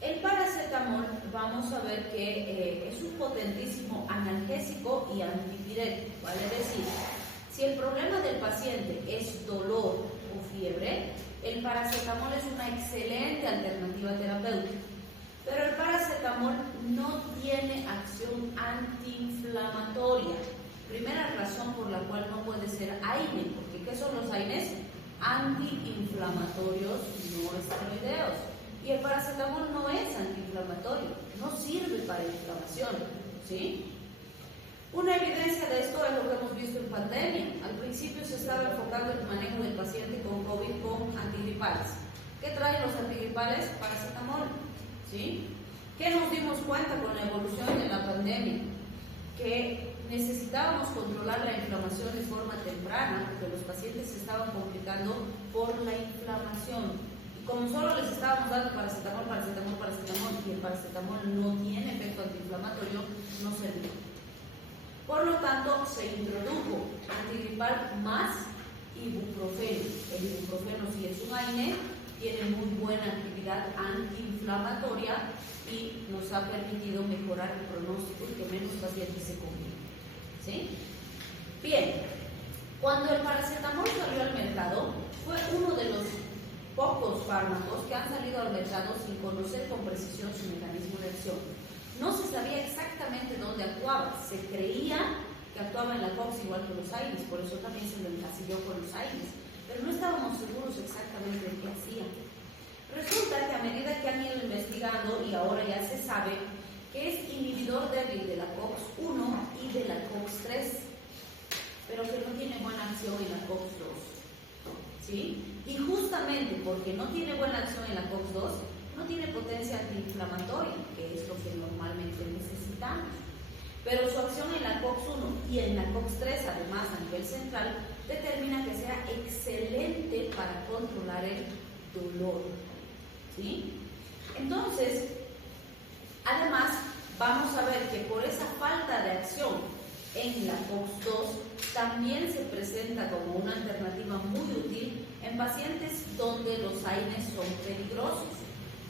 El paracetamol vamos a ver que es un potentísimo analgésico y antipirético, vale decir, si el problema del paciente es dolor o fiebre, el paracetamol es una excelente alternativa terapéutica. Pero el paracetamol no tiene acción antiinflamatoria. Primera razón por la cual no puede ser AINE, porque ¿qué son los AINES? Antiinflamatorios no esteroideos. Y el paracetamol no es antiinflamatorio, no sirve para inflamación, ¿sí? Una evidencia de esto es lo que hemos visto en pandemia. Al principio se estaba enfocando el manejo del paciente con COVID con antigripales. ¿Qué traen los antigripales? Paracetamol, ¿sí? ¿Qué nos dimos cuenta con la evolución de la pandemia? Que necesitábamos controlar la inflamación de forma temprana, porque los pacientes se estaban complicando por la inflamación. Y como solo les estábamos dando paracetamol, y el paracetamol no tiene efecto antiinflamatorio, no servía. Por lo tanto, se introdujo antigripal más ibuprofeno. El ibuprofeno, si es un AINE, tiene muy buena actividad antiinflamatoria y nos ha permitido mejorar el pronóstico y que menos pacientes se compliquen, ¿sí? Bien, cuando el paracetamol salió al mercado, fue uno de los pocos fármacos que han salido al mercado sin conocer con precisión su mecanismo de acción. No se sabía exactamente dónde actuaba, se creía que actuaba en la COX igual que los AINES, por eso también se lo encasilló con los AINES, pero no estábamos seguros exactamente de qué hacía. Resulta que a medida que han ido investigando y ahora ya se sabe que es inhibidor débil de la COX-1 y de la COX-3, pero que no tiene buena acción en la COX-2, ¿sí? Y justamente porque no tiene buena acción en la COX-2, no tiene potencia antiinflamatoria, que es lo que normalmente necesitamos. Pero su acción en la COX-1 y en la COX-3, además a nivel central, determina que sea excelente para controlar el dolor, ¿sí? Entonces, además, vamos a ver que por esa falta de acción en la COX-2 también se presenta como una alternativa muy útil en pacientes donde los AINES son peligrosos.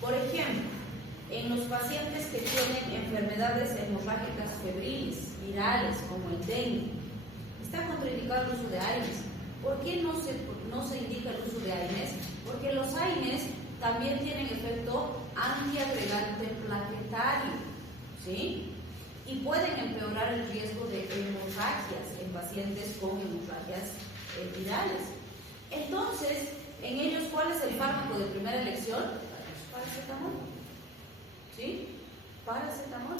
Por ejemplo, en los pacientes que tienen enfermedades hemorrágicas febriles, virales, como el dengue, está contraindicado el uso de AINES. ¿Por qué no se indica el uso de AINES? Porque los AINES también tienen efecto antiagregante plaquetario, ¿sí? Y pueden empeorar el riesgo de hemorragias en pacientes con hemorragias virales. Entonces, en ellos, ¿cuál es el fármaco de primera elección? Paracetamol. ¿Sí? Paracetamol.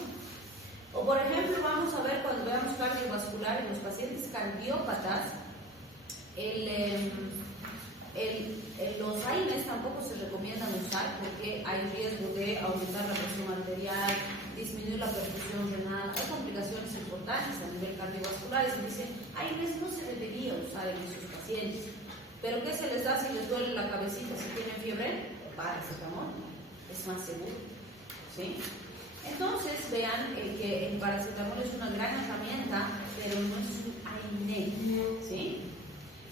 O por ejemplo, vamos a ver cuando veamos cardiovascular en los pacientes cardiópatas, los AINES tampoco se recomiendan usar porque hay riesgo de aumentar la presión arterial, disminuir la perfusión renal, hay complicaciones importantes a nivel cardiovascular. Se dicen, AINES no se debería usar en esos pacientes. ¿Pero qué se les da si les duele la cabecita, si tienen fiebre? Paracetamol, es más seguro, ¿sí? Entonces vean que el paracetamol es una gran herramienta, pero no es un AINE, ¿sí?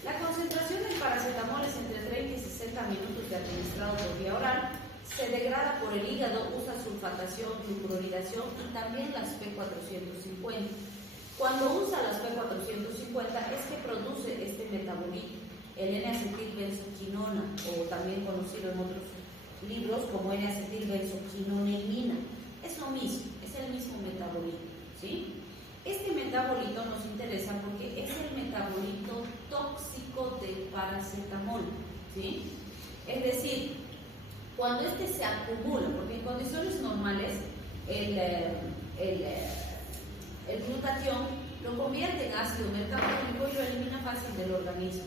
La concentración del paracetamol es entre 30 y 60 minutos de administrado por vía oral. Se degrada por el hígado, usa sulfatación, glucuronidación y también las P450. Cuando usa las P450 es que produce este metabolito, el N-acetilbenzoquinona, o también conocido en otros libros como N-acetilbenzoquinonemina. Es lo mismo, es el mismo metabolito, ¿sí? Este metabolito nos interesa porque es el metabolito tóxico del paracetamol, ¿sí? Es decir, cuando este se acumula, porque en condiciones normales el glutatión lo convierte en ácido metabólico y lo elimina fácil del organismo.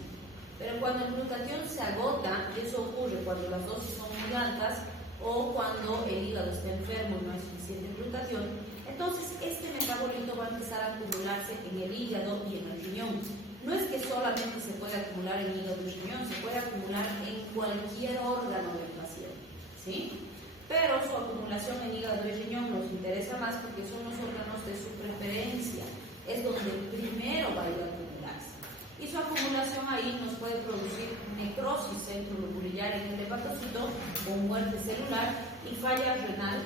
Pero cuando el glutatión se agota, y eso ocurre cuando las dosis son muy altas o cuando el hígado está enfermo y no hay suficiente glutatión, entonces este metabolito va a empezar a acumularse en el hígado y en el riñón. No es que solamente se puede acumular en hígado y riñón, se puede acumular en cualquier órgano del paciente, ¿sí? Pero su acumulación en hígado y riñón nos interesa más porque son los órganos de su preferencia, es donde primero va a ir a acumularse. Y su acumulación ahí nos puede producir necrosis centronuclear en el hepatocito o muerte celular y falla renal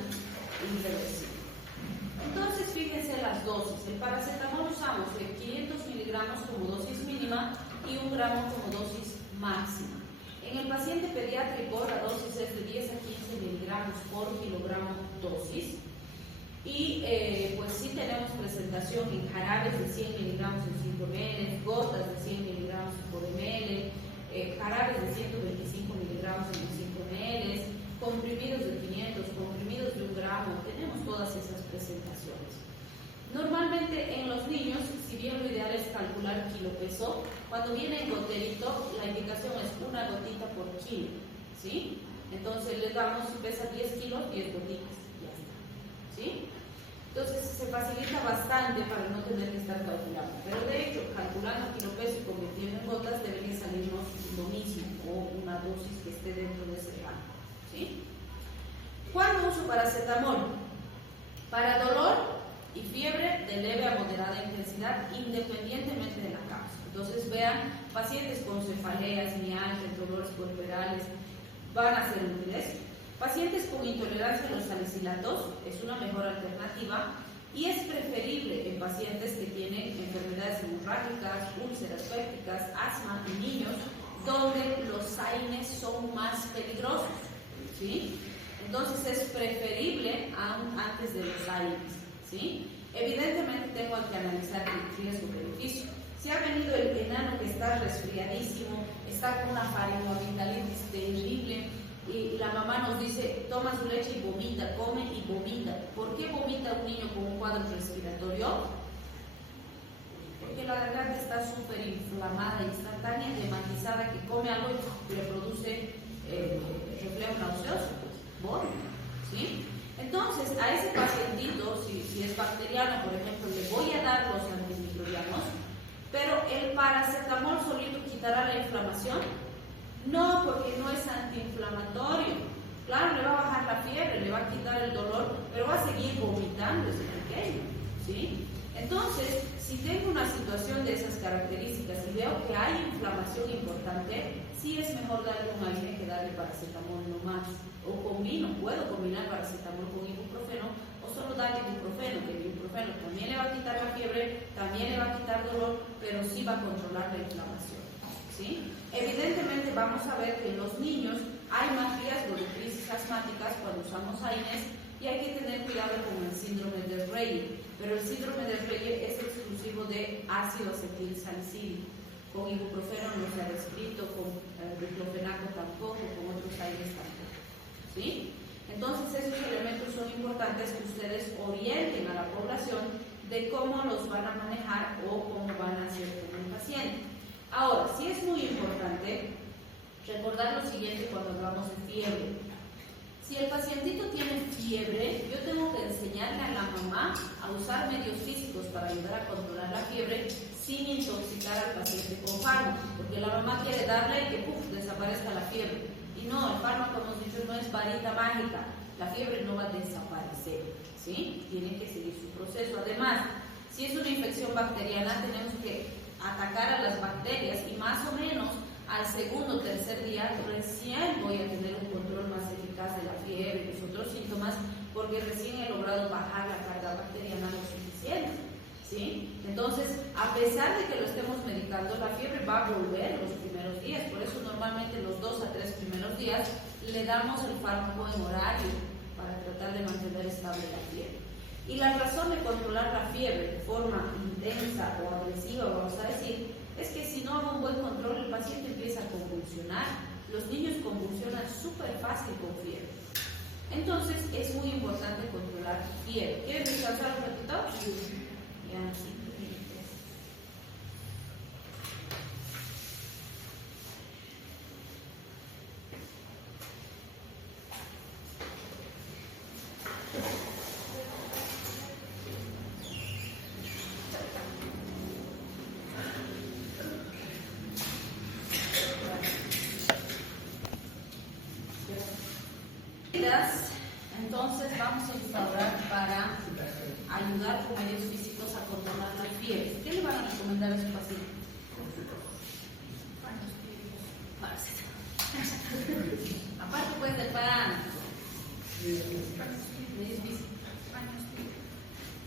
irreversible. Entonces, fíjense las dosis. El paracetamol usamos de 500 miligramos como dosis mínima y 1 gramo como dosis máxima. En el paciente pediátrico, la dosis es de 10 a 15 miligramos por kilogramo dosis. Y pues sí tenemos presentación en jarabes de 100 miligramos en 5 ml, gotas de 100 miligramos por ml, jarabes de 125 miligramos en 5 ml, comprimidos de 500, comprimidos de 1 gramo, tenemos todas esas presentaciones. Normalmente en los niños, si bien lo ideal es calcular kilo peso, cuando viene en goterito, la indicación es 1 gotita por kilo, ¿sí? Entonces les damos, si pesa 10 kilos, 10 gotitas, ya está, ¿sí? Entonces se facilita bastante para no tener que estar calculando, pero de hecho, calculando kilo peso y convirtiendo en gotas, debería salirnos lo mismo, o una dosis que esté dentro de ese rango, ¿sí? ¿Cuándo uso paracetamol? Para dolor y fiebre de leve a moderada intensidad, independientemente de la causa. Entonces vean, pacientes con cefaleas, mialgias, dolores puerperales van a ser útiles. Pacientes con intolerancia a los salicilatos es una mejor alternativa y es preferible en pacientes que tienen enfermedades hemorrágicas, úlceras pépticas, asma y niños, donde los AINES son más peligrosos, ¿sí? Entonces es preferible aún antes de los AINES, ¿sí? Evidentemente tengo que analizar el riesgo-beneficio. Si ha venido el enano que está resfriadísimo, está con una faringoamigdalitis terrible, y la mamá nos dice, toma su leche y vomita, come y vomita. ¿Por qué vomita un niño con un cuadro respiratorio? Porque la garganta está súper inflamada y está tan edematizada que come algo y le produce reflejo nauseoso, vómito, ¿sí? Entonces, a ese pacientito, si es bacteriano, por ejemplo, le voy a dar los antimicrobianos, pero el paracetamol solito quitará la inflamación. No, porque no es antiinflamatorio. Claro, le va a bajar la fiebre, le va a quitar el dolor, pero va a seguir vomitando ese pequeño, ¿sí? Entonces, si tengo una situación de esas características y veo que hay inflamación importante, sí es mejor darle un AINE que darle paracetamol nomás. O puedo combinar paracetamol con ibuprofeno, o solo darle ibuprofeno, que el ibuprofeno también le va a quitar la fiebre, también le va a quitar dolor, pero sí va a controlar la inflamación, ¿sí? Evidentemente vamos a ver que en los niños hay más riesgo de crisis asmáticas cuando usamos AINES, y hay que tener cuidado con el síndrome de Reye, pero el síndrome de Reye es exclusivo de ácido acetil salicílico. Con ibuprofeno no se ha descrito, con diclofenaco tampoco, con otros AINES tampoco, ¿sí? Entonces esos elementos son importantes que ustedes orienten a la población de cómo los van a manejar o cómo van a hacer con el paciente. Ahora, sí es muy importante recordar lo siguiente cuando hablamos de fiebre. Si el pacientito tiene fiebre, yo tengo que enseñarle a la mamá a usar medios físicos para ayudar a controlar la fiebre sin intoxicar al paciente con fármacos, porque la mamá quiere darle y que desaparezca la fiebre. Y no, el fármaco, hemos dicho, no es varita mágica, la fiebre no va a desaparecer, ¿sí? Tiene que seguir su proceso. Además, si es una infección bacteriana, tenemos que atacar a las bacterias y más o menos al segundo o tercer día recién voy a tener un control más eficaz de la fiebre y los otros síntomas, porque recién he logrado bajar la carga bacteriana lo suficiente, ¿sí? Entonces, a pesar de que lo estemos medicando, la fiebre va a volver los primeros días. Por eso normalmente los 2 a 3 primeros días le damos el fármaco en horario para tratar de mantener estable la fiebre. Y la razón de controlar la fiebre de forma intensa o agresiva, vamos a decir, es que si no hago un buen control, el paciente empieza a convulsionar. Los niños convulsionan súper fácil con fiebre. Entonces, es muy importante controlar fiebre. ¿Quieres descansar un ratito? Sí. Ya, sí. Entonces vamos a instaurar para ayudar con medios físicos a controlar la fiebre. ¿Qué le van a recomendar a su paciente? Aparte pues del pan.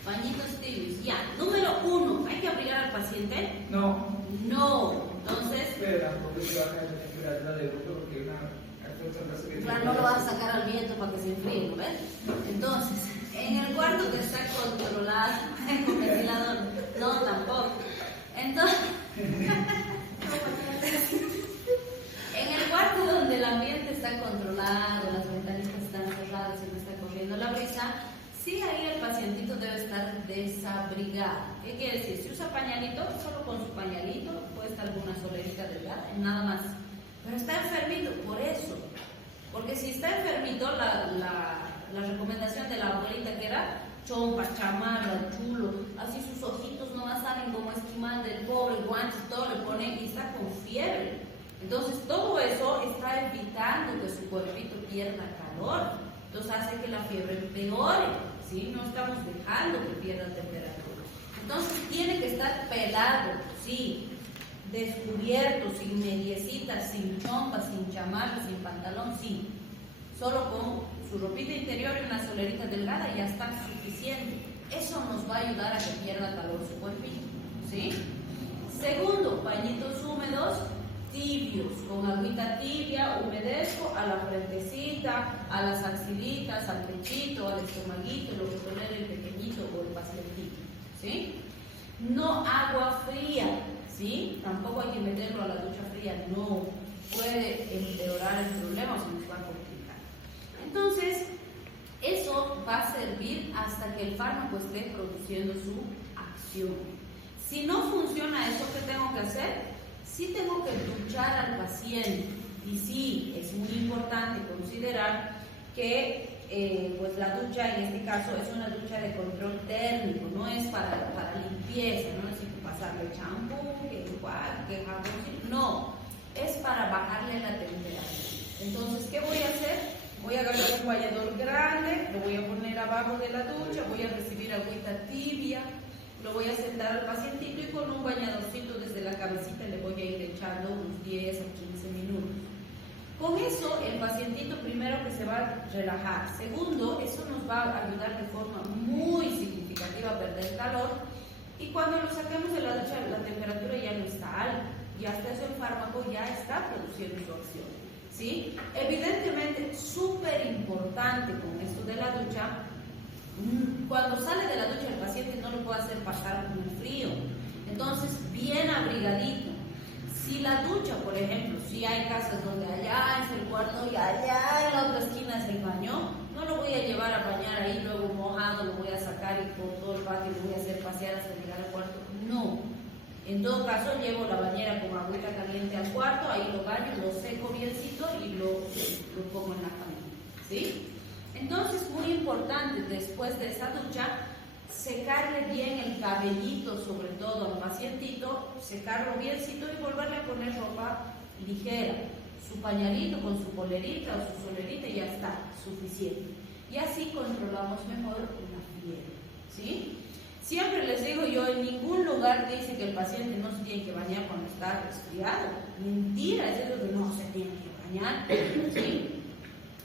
Pañitos tibios. Ya. Número 1. ¿Hay que abrigar al paciente? No. No. Entonces. Espera, porque se va a caer la temperatura de grupo porque claro, no lo vas a sacar al viento para que se enfríe, ¿no ves? Entonces, en el cuarto que está controlado, con ventilador, no, tampoco. Entonces, en el cuarto donde el ambiente está controlado, las ventanitas están cerradas y no está corriendo la brisa, sí, ahí el pacientito debe estar desabrigado. ¿Qué quiere decir? Si usa pañalito, solo con su pañalito, puesta alguna solerita delgada, nada más. Pero está enfermito, por eso. Porque si está enfermito, la recomendación de la abuelita que era chompa, chamarra, chulo, así sus ojitos nomás salen como esquimal del pobre, guantes, todo le ponen y está con fiebre. Entonces todo eso está evitando que su cuerpito pierda calor. Entonces hace que la fiebre empeore, ¿sí? No estamos dejando que pierda temperatura. Entonces tiene que estar pelado, sí. Descubierto, sin mediecitas, sin chompa, sin chamarra, sin pantalón, sí. Solo con su ropita interior y una solerita delgada ya está suficiente. Eso nos va a ayudar a que pierda calor su cuerpito, ¿sí? Segundo, pañitos húmedos, tibios, con agüita tibia, humedezco a la frentecita, a las axilitas, al pechito, al estomaguito, lo que poner el pequeñito o el pacientito, ¿sí? No agua fría, ¿sí? Tampoco hay que meterlo a la ducha fría, no. Puede empeorar el problema o se nos va a complicar. Entonces, eso va a servir hasta que el fármaco esté produciendo su acción. Si no funciona eso, ¿qué tengo que hacer? Sí tengo que duchar al paciente. Y sí, es muy importante considerar que pues la ducha en este caso es una ducha de control térmico, no es para limpieza, no necesito pasarle champú, que jabón, no, es para bajarle la temperatura. Entonces, ¿qué voy a hacer? Voy a agarrar un bañador grande, lo voy a poner abajo de la ducha, voy a recibir agüita tibia lo voy a sentar al pacientito y con un bañadorcito desde la cabecita le voy a ir echando unos 10 a 15 minutos. Con eso, el pacientito primero que se va a relajar. Segundo, eso nos va a ayudar de forma muy significativa a perder calor. Y cuando lo saquemos de la ducha, la temperatura ya no está alta. Y hasta eso el fármaco ya está produciendo su acción. ¿Sí? Evidentemente, súper importante con esto de la ducha, cuando sale de la ducha el paciente no lo puede hacer pasar muy frío. Entonces, bien abrigadito. Si la ducha, por ejemplo, si hay casas donde allá es el cuarto y allá en la otra esquina es el baño, no lo voy a llevar a bañar ahí, luego mojado, lo voy a sacar y por todo el patio lo voy a hacer pasear hasta llegar al cuarto. No. En todo caso, llevo la bañera con agüita caliente al cuarto, ahí lo baño, lo seco biencito y lo pongo en la cama. ¿Sí? Entonces, muy importante, después de esa ducha, secarle bien el cabellito, sobre todo al pacientito, secarlo biencito y volverle a poner ropa ligera. Su pañalito con su polerita o su solerita y ya está, suficiente. Y así controlamos mejor una fiebre. ¿Sí? Siempre les digo yo, en ningún lugar dice que el paciente no se tiene que bañar cuando está resfriado. Mentira, es eso que no se tiene que bañar. ¿Sí?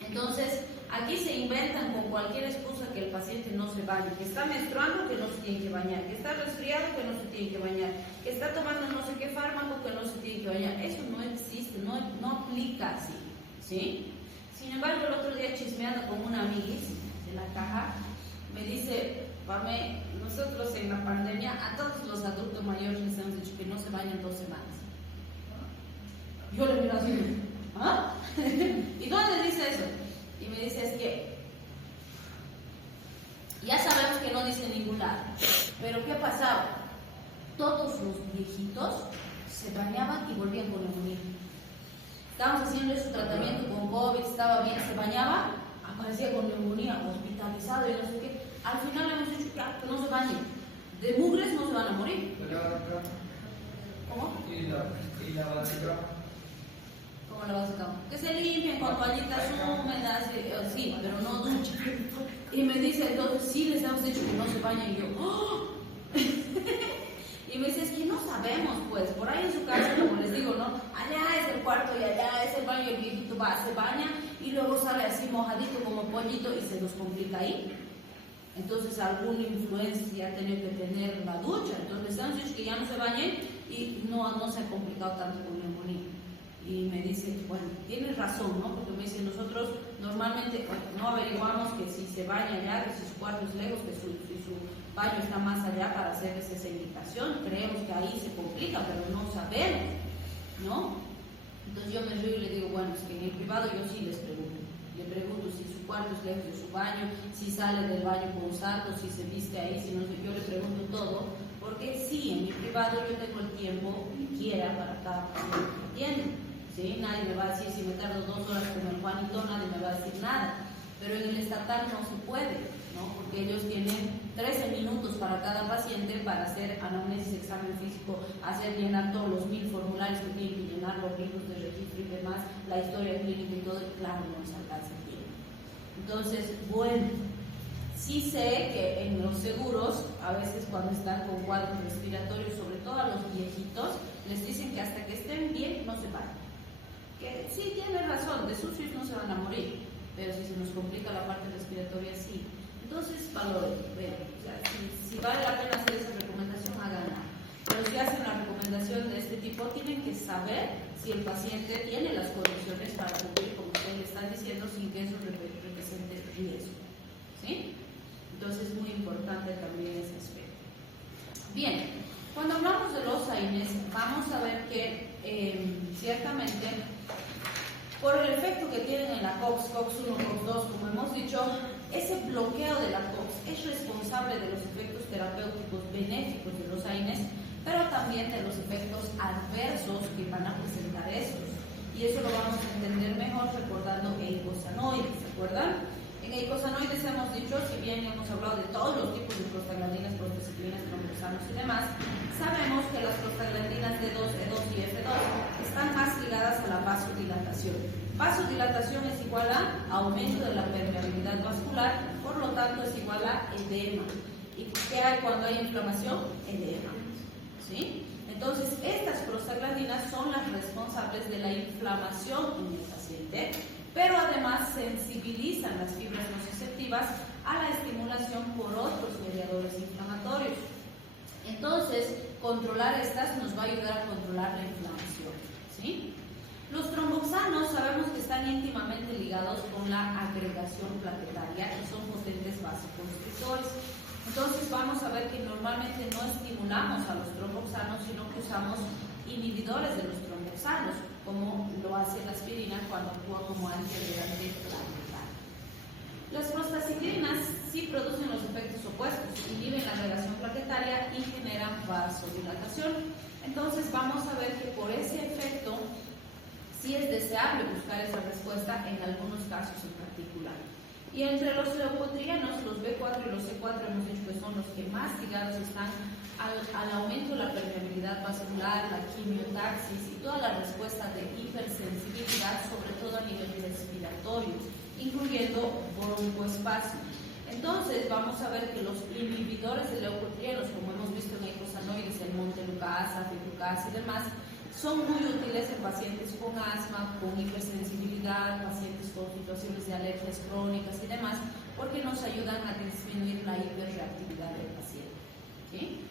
Entonces, aquí se inventan con cualquier excusa que el paciente no se bañe, que está menstruando que no se tiene que bañar, que está resfriado que no se tiene que bañar, que está tomando no sé qué fármaco que no se tiene que bañar. Eso no existe, no aplica así. ¿Sí? Sin embargo, el otro día chismeando con una amiguis de la caja, me dice, Pame, nosotros en la pandemia a todos los adultos mayores les hemos dicho que no se bañan 2 semanas. Yo le miro así, ¿ah? ¿Y dónde dice eso? Y me dice, es que ya sabemos que no dice en ningún lado, pero ¿qué pasaba? Todos los viejitos se bañaban y volvían con neumonía. Estábamos haciendo su tratamiento con COVID, estaba bien, se bañaba, aparecía con neumonía, hospitalizado y no sé qué. Al final le hemos dicho que no se bañen. De mugres no se van a morir. ¿Cómo? ¿Y la básica? ¿Cómo la vas a cama? Que se limpien con toallitas húmedas, sí, pero no ducha. Y me dice, entonces, sí, les hemos dicho que no se bañen. Y yo, ¡oh! Y me dice, es que no sabemos, pues, por ahí en su casa, como les digo, ¿no? Allá es el cuarto y allá es el baño, el viejito va, se baña y luego sale así mojadito como pollito y se nos complica ahí. Entonces, alguna influencia tiene que tener la ducha. Entonces, les hemos dicho que ya no se bañen y no se ha complicado tanto con neumonía. Y me dice, bueno, tienes razón, ¿no? Porque me dice, nosotros normalmente no averiguamos que si se baña allá, que si su cuarto es lejos, que si su baño está más allá para hacerles esa indicación. Creemos que ahí se complica, pero no sabemos, ¿no? Entonces yo me río y le digo, bueno, es que en el privado yo sí les pregunto. Le pregunto si su cuarto es lejos de su baño, si sale del baño con saltos, si se viste ahí, si no sé, yo le pregunto todo. Porque sí, en mi privado yo tengo el tiempo que quiera para cada paciente que atiendo. ¿Sí? Nadie me va a decir, si me tardo 2 horas con el Juanito, nadie me va a decir nada. Pero en el estatal no se puede, ¿no? Porque ellos tienen 13 minutos para cada paciente para hacer anamnesis, examen físico, hacer llenar todos los 1000 formularios que tienen que llenar, los libros de registro y demás, la historia clínica y todo, y claro, no nos alcanza el tiempo. Entonces, bueno, sí sé que en los seguros, a veces cuando están con cuadros respiratorios, sobre todo a los viejitos, les dicen que hasta que estén bien no se van. Que sí, tiene razón, de sucios no se van a morir, pero si se nos complica la parte respiratoria, sí. Entonces, valoren, vean, o sea, si vale la pena hacer esa recomendación, háganla. Pero si hacen una recomendación de este tipo, tienen que saber si el paciente tiene las condiciones para cumplir, como ustedes le están diciendo, sin que eso represente riesgo. ¿Sí? Entonces, es muy importante también ese aspecto. Bien, cuando hablamos de los AINES, vamos a ver que ciertamente, por el efecto que tienen en la COX, COX-1, COX-2, como hemos dicho, ese bloqueo de la COX es responsable de los efectos terapéuticos benéficos de los AINES, pero también de los efectos adversos que van a presentar estos. Y eso lo vamos a entender mejor recordando eicosanoides, ¿se acuerdan? En eicosanoides hemos dicho, si bien hemos hablado de todos los tipos de prostaglandinas, prostaciclinas, tromboxanos y demás, sabemos que las prostaglandinas D2, E2 y F2 están más ligadas a la vasodilatación. Vasodilatación es igual a aumento de la permeabilidad vascular, por lo tanto es igual a edema. ¿Y qué ¿Qué hay cuando hay inflamación? Edema. ¿Sí? Entonces, estas prostaglandinas son las responsables de la inflamación en el paciente, pero además sensibilizan las fibras nociceptivas a la estimulación por otros mediadores inflamatorios. Entonces, controlar estas nos va a ayudar a controlar la inflamación. ¿Sí? Los tromboxanos sabemos que están íntimamente ligados con la agregación plaquetaria y son potentes vasoconstrictores. Entonces vamos a ver que normalmente no estimulamos a los tromboxanos, sino que usamos inhibidores de los tromboxanos, como lo hace la aspirina cuando actúa como antiagregante plaquetario. Las prostaciclinas sí producen los efectos opuestos, inhiben la agregación plaquetaria y generan vasodilatación. Entonces vamos a ver que por ese efecto sí es deseable buscar esa respuesta en algunos casos en particular. Y entre los leucotrienos, los B4 y los C4 hemos dicho que son los que más ligados están al aumento de la permeabilidad vascular, la quimiotaxis y toda la respuesta de hipersensibilidad, sobre todo a nivel respiratorio, incluyendo broncoespasmo. Entonces vamos a ver que los inhibidores de leucotrienos, como hemos visto en eicosanoides, el montelukasa, fitucasa y demás, son muy útiles en pacientes con asma, con hipersensibilidad, pacientes con situaciones de alergias crónicas y demás, porque nos ayudan a disminuir la hiperreactividad del paciente. ¿Sí?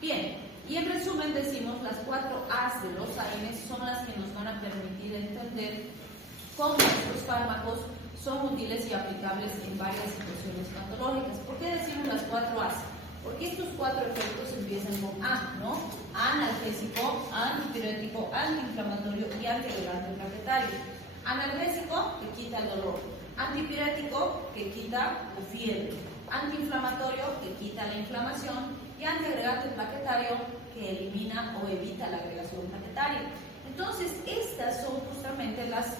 Bien, y en resumen decimos las 4 A's de los AINES son las que nos van a permitir entender cómo estos fármacos son útiles y aplicables en varias situaciones patológicas. ¿Por qué decimos las 4 A's? Porque estos 4 efectos empiezan con A, ¿no? Analgésico, antipirético, antiinflamatorio y antiagregante plaquetario. Analgésico, que quita el dolor. Antipirético, que quita la fiebre. Antiinflamatorio, que quita la inflamación. Y antiagregante plaquetario, que elimina o evita la agregación plaquetaria. Entonces, estas son justamente las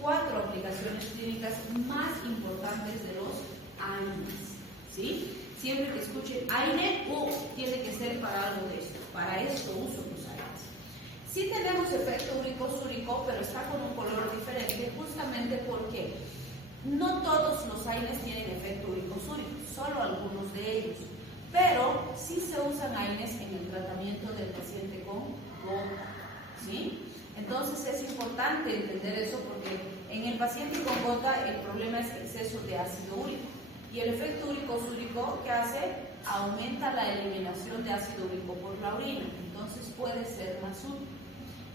4 aplicaciones clínicas más importantes de los AINES, ¿sí? Siempre que escuchen AINE, tiene que ser para algo de esto. Para esto uso los AINES. Sí tenemos efecto úrico-súrico, pero está con un color diferente, justamente porque no todos los AINES tienen efecto úrico-súrico, solo algunos de ellos. Pero sí se usan AINES en el tratamiento del paciente con gota, ¿sí? Entonces es importante entender eso porque en el paciente con gota el problema es exceso de ácido úrico. Y el efecto úrico-súrico, ¿qué hace? Aumenta la eliminación de ácido úrico por la orina. Entonces puede ser más útil.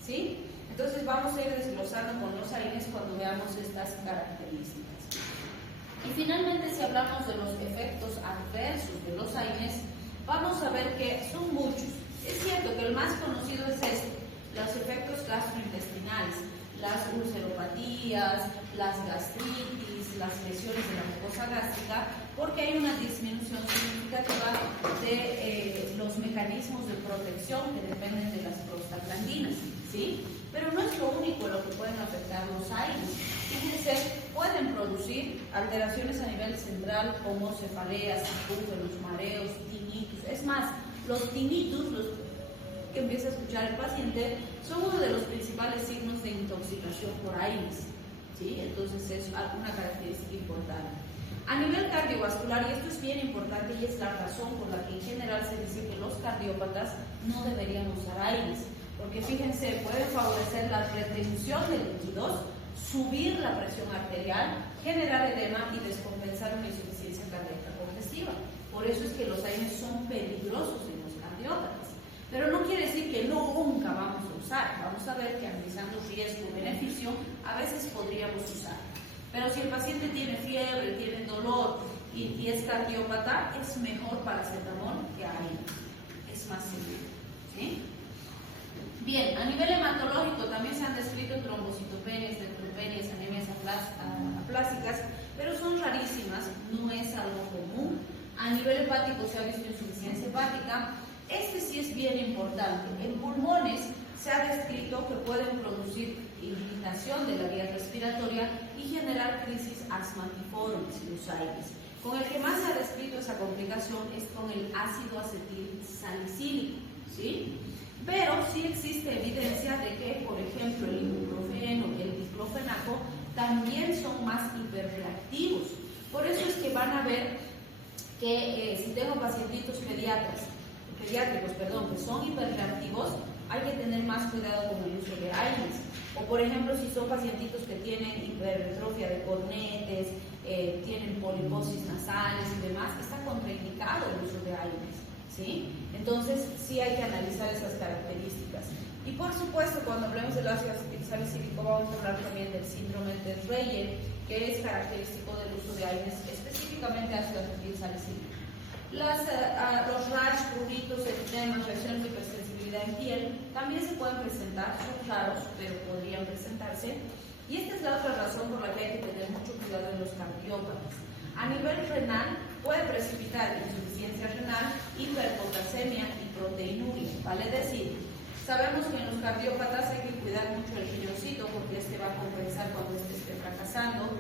¿Sí? Entonces vamos a ir desglosando con los AINES cuando veamos estas características. Y finalmente, si hablamos de los efectos adversos de los AINES, vamos a ver que son muchos. Es cierto que el más conocido es este, los efectos gastrointestinales, las ulceropatías, las gastritis, las lesiones de la mucosa gástrica, porque hay una disminución significativa de los mecanismos de protección que dependen de las prostaglandinas, ¿sí? Pero no es lo único lo que pueden afectar los AINES. Fíjense, pueden producir alteraciones a nivel central como cefaleas, acúfenos, mareos, tinnitus. Es más, los tinnitus, los que empieza a escuchar el paciente, son uno de los principales signos de intoxicación por AINES, ¿sí? Entonces es una característica importante. A nivel cardiovascular, y esto es bien importante y es la razón por la que en general se dice que los cardiópatas no deberían usar AINES, porque fíjense, puede favorecer la retención de líquidos, subir la presión arterial, generar edema y descompensar una insuficiencia cardíaca congestiva. Por eso es que los AINES son peligrosos en los cardiópatas. Pero no quiere decir que nunca vamos a usar. Vamos a ver que analizando riesgo-beneficio, a veces podríamos usar. Pero si el paciente tiene fiebre, tiene dolor y es cardiópata, es mejor paracetamol que AINES. Es más seguro, ¿sí? Bien, a nivel hematológico también se han descrito trombocitopenias, neutropenias, anemias aplásicas, pero son rarísimas, no es algo común. A nivel hepático se ha visto insuficiencia hepática. Este sí es bien importante. En pulmones se ha descrito que pueden producir irritación de la vía respiratoria y generar crisis asmatiformes, los AINES. Con el que más se ha descrito esa complicación es con el ácido acetil salicílico, ¿sí? Pero sí existe evidencia de que, por ejemplo, el ibuprofeno y el diclofenaco también son más hiperreactivos. Por eso es que van a ver que si tengo pacientitos pediátricos, que son hiperreactivos, hay que tener más cuidado con el uso de AINES. O por ejemplo, si son pacientitos que tienen hipertrofia de cornetes, tienen poliposis nasales y demás, está contraindicado el uso de AINES, ¿sí? Entonces, sí hay que analizar esas características. Y por supuesto, cuando hablemos del ácido salicílico, vamos a hablar también del síndrome de Reyer, que es característico del uso de AINES, específicamente ácido salicílico. Los rash, pruritos, edemas, reacciones de hipersensibilidad en piel también se pueden presentar, son raros, pero podrían presentarse. Y esta es la otra razón por la que hay que tener mucho cuidado en los cardiópatas. A nivel renal, puede precipitar insuficiencia renal, hiperpotasemia y proteinuria, ¿vale? Es decir, sabemos que en los cardiópatas hay que cuidar mucho el riñoncito porque este va a compensar cuando este esté fracasando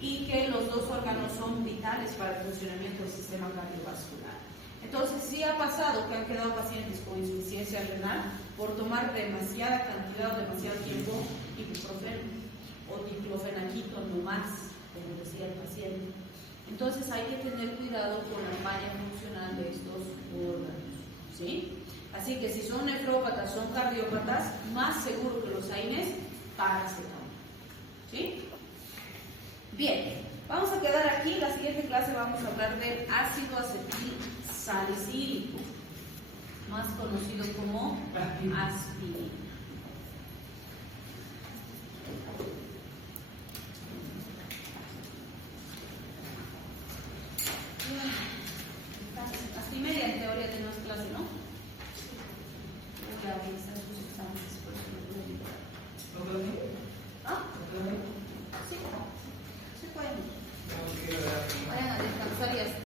y que los dos órganos son vitales para el funcionamiento del sistema cardiovascular. Entonces, sí ha pasado que han quedado pacientes con insuficiencia renal por tomar demasiada cantidad o demasiado tiempo ibuprofeno o diclofenaquito no más, como decía el paciente. Entonces, hay que tener cuidado con la falla funcional de estos órganos, ¿sí? Así que si son nefrópatas, son cardiópatas, más seguro que los AINES, paracetamol, ¿sí? Bien, vamos a quedar aquí. La siguiente clase vamos a hablar del ácido acetil salicílico, más conocido como aspirina.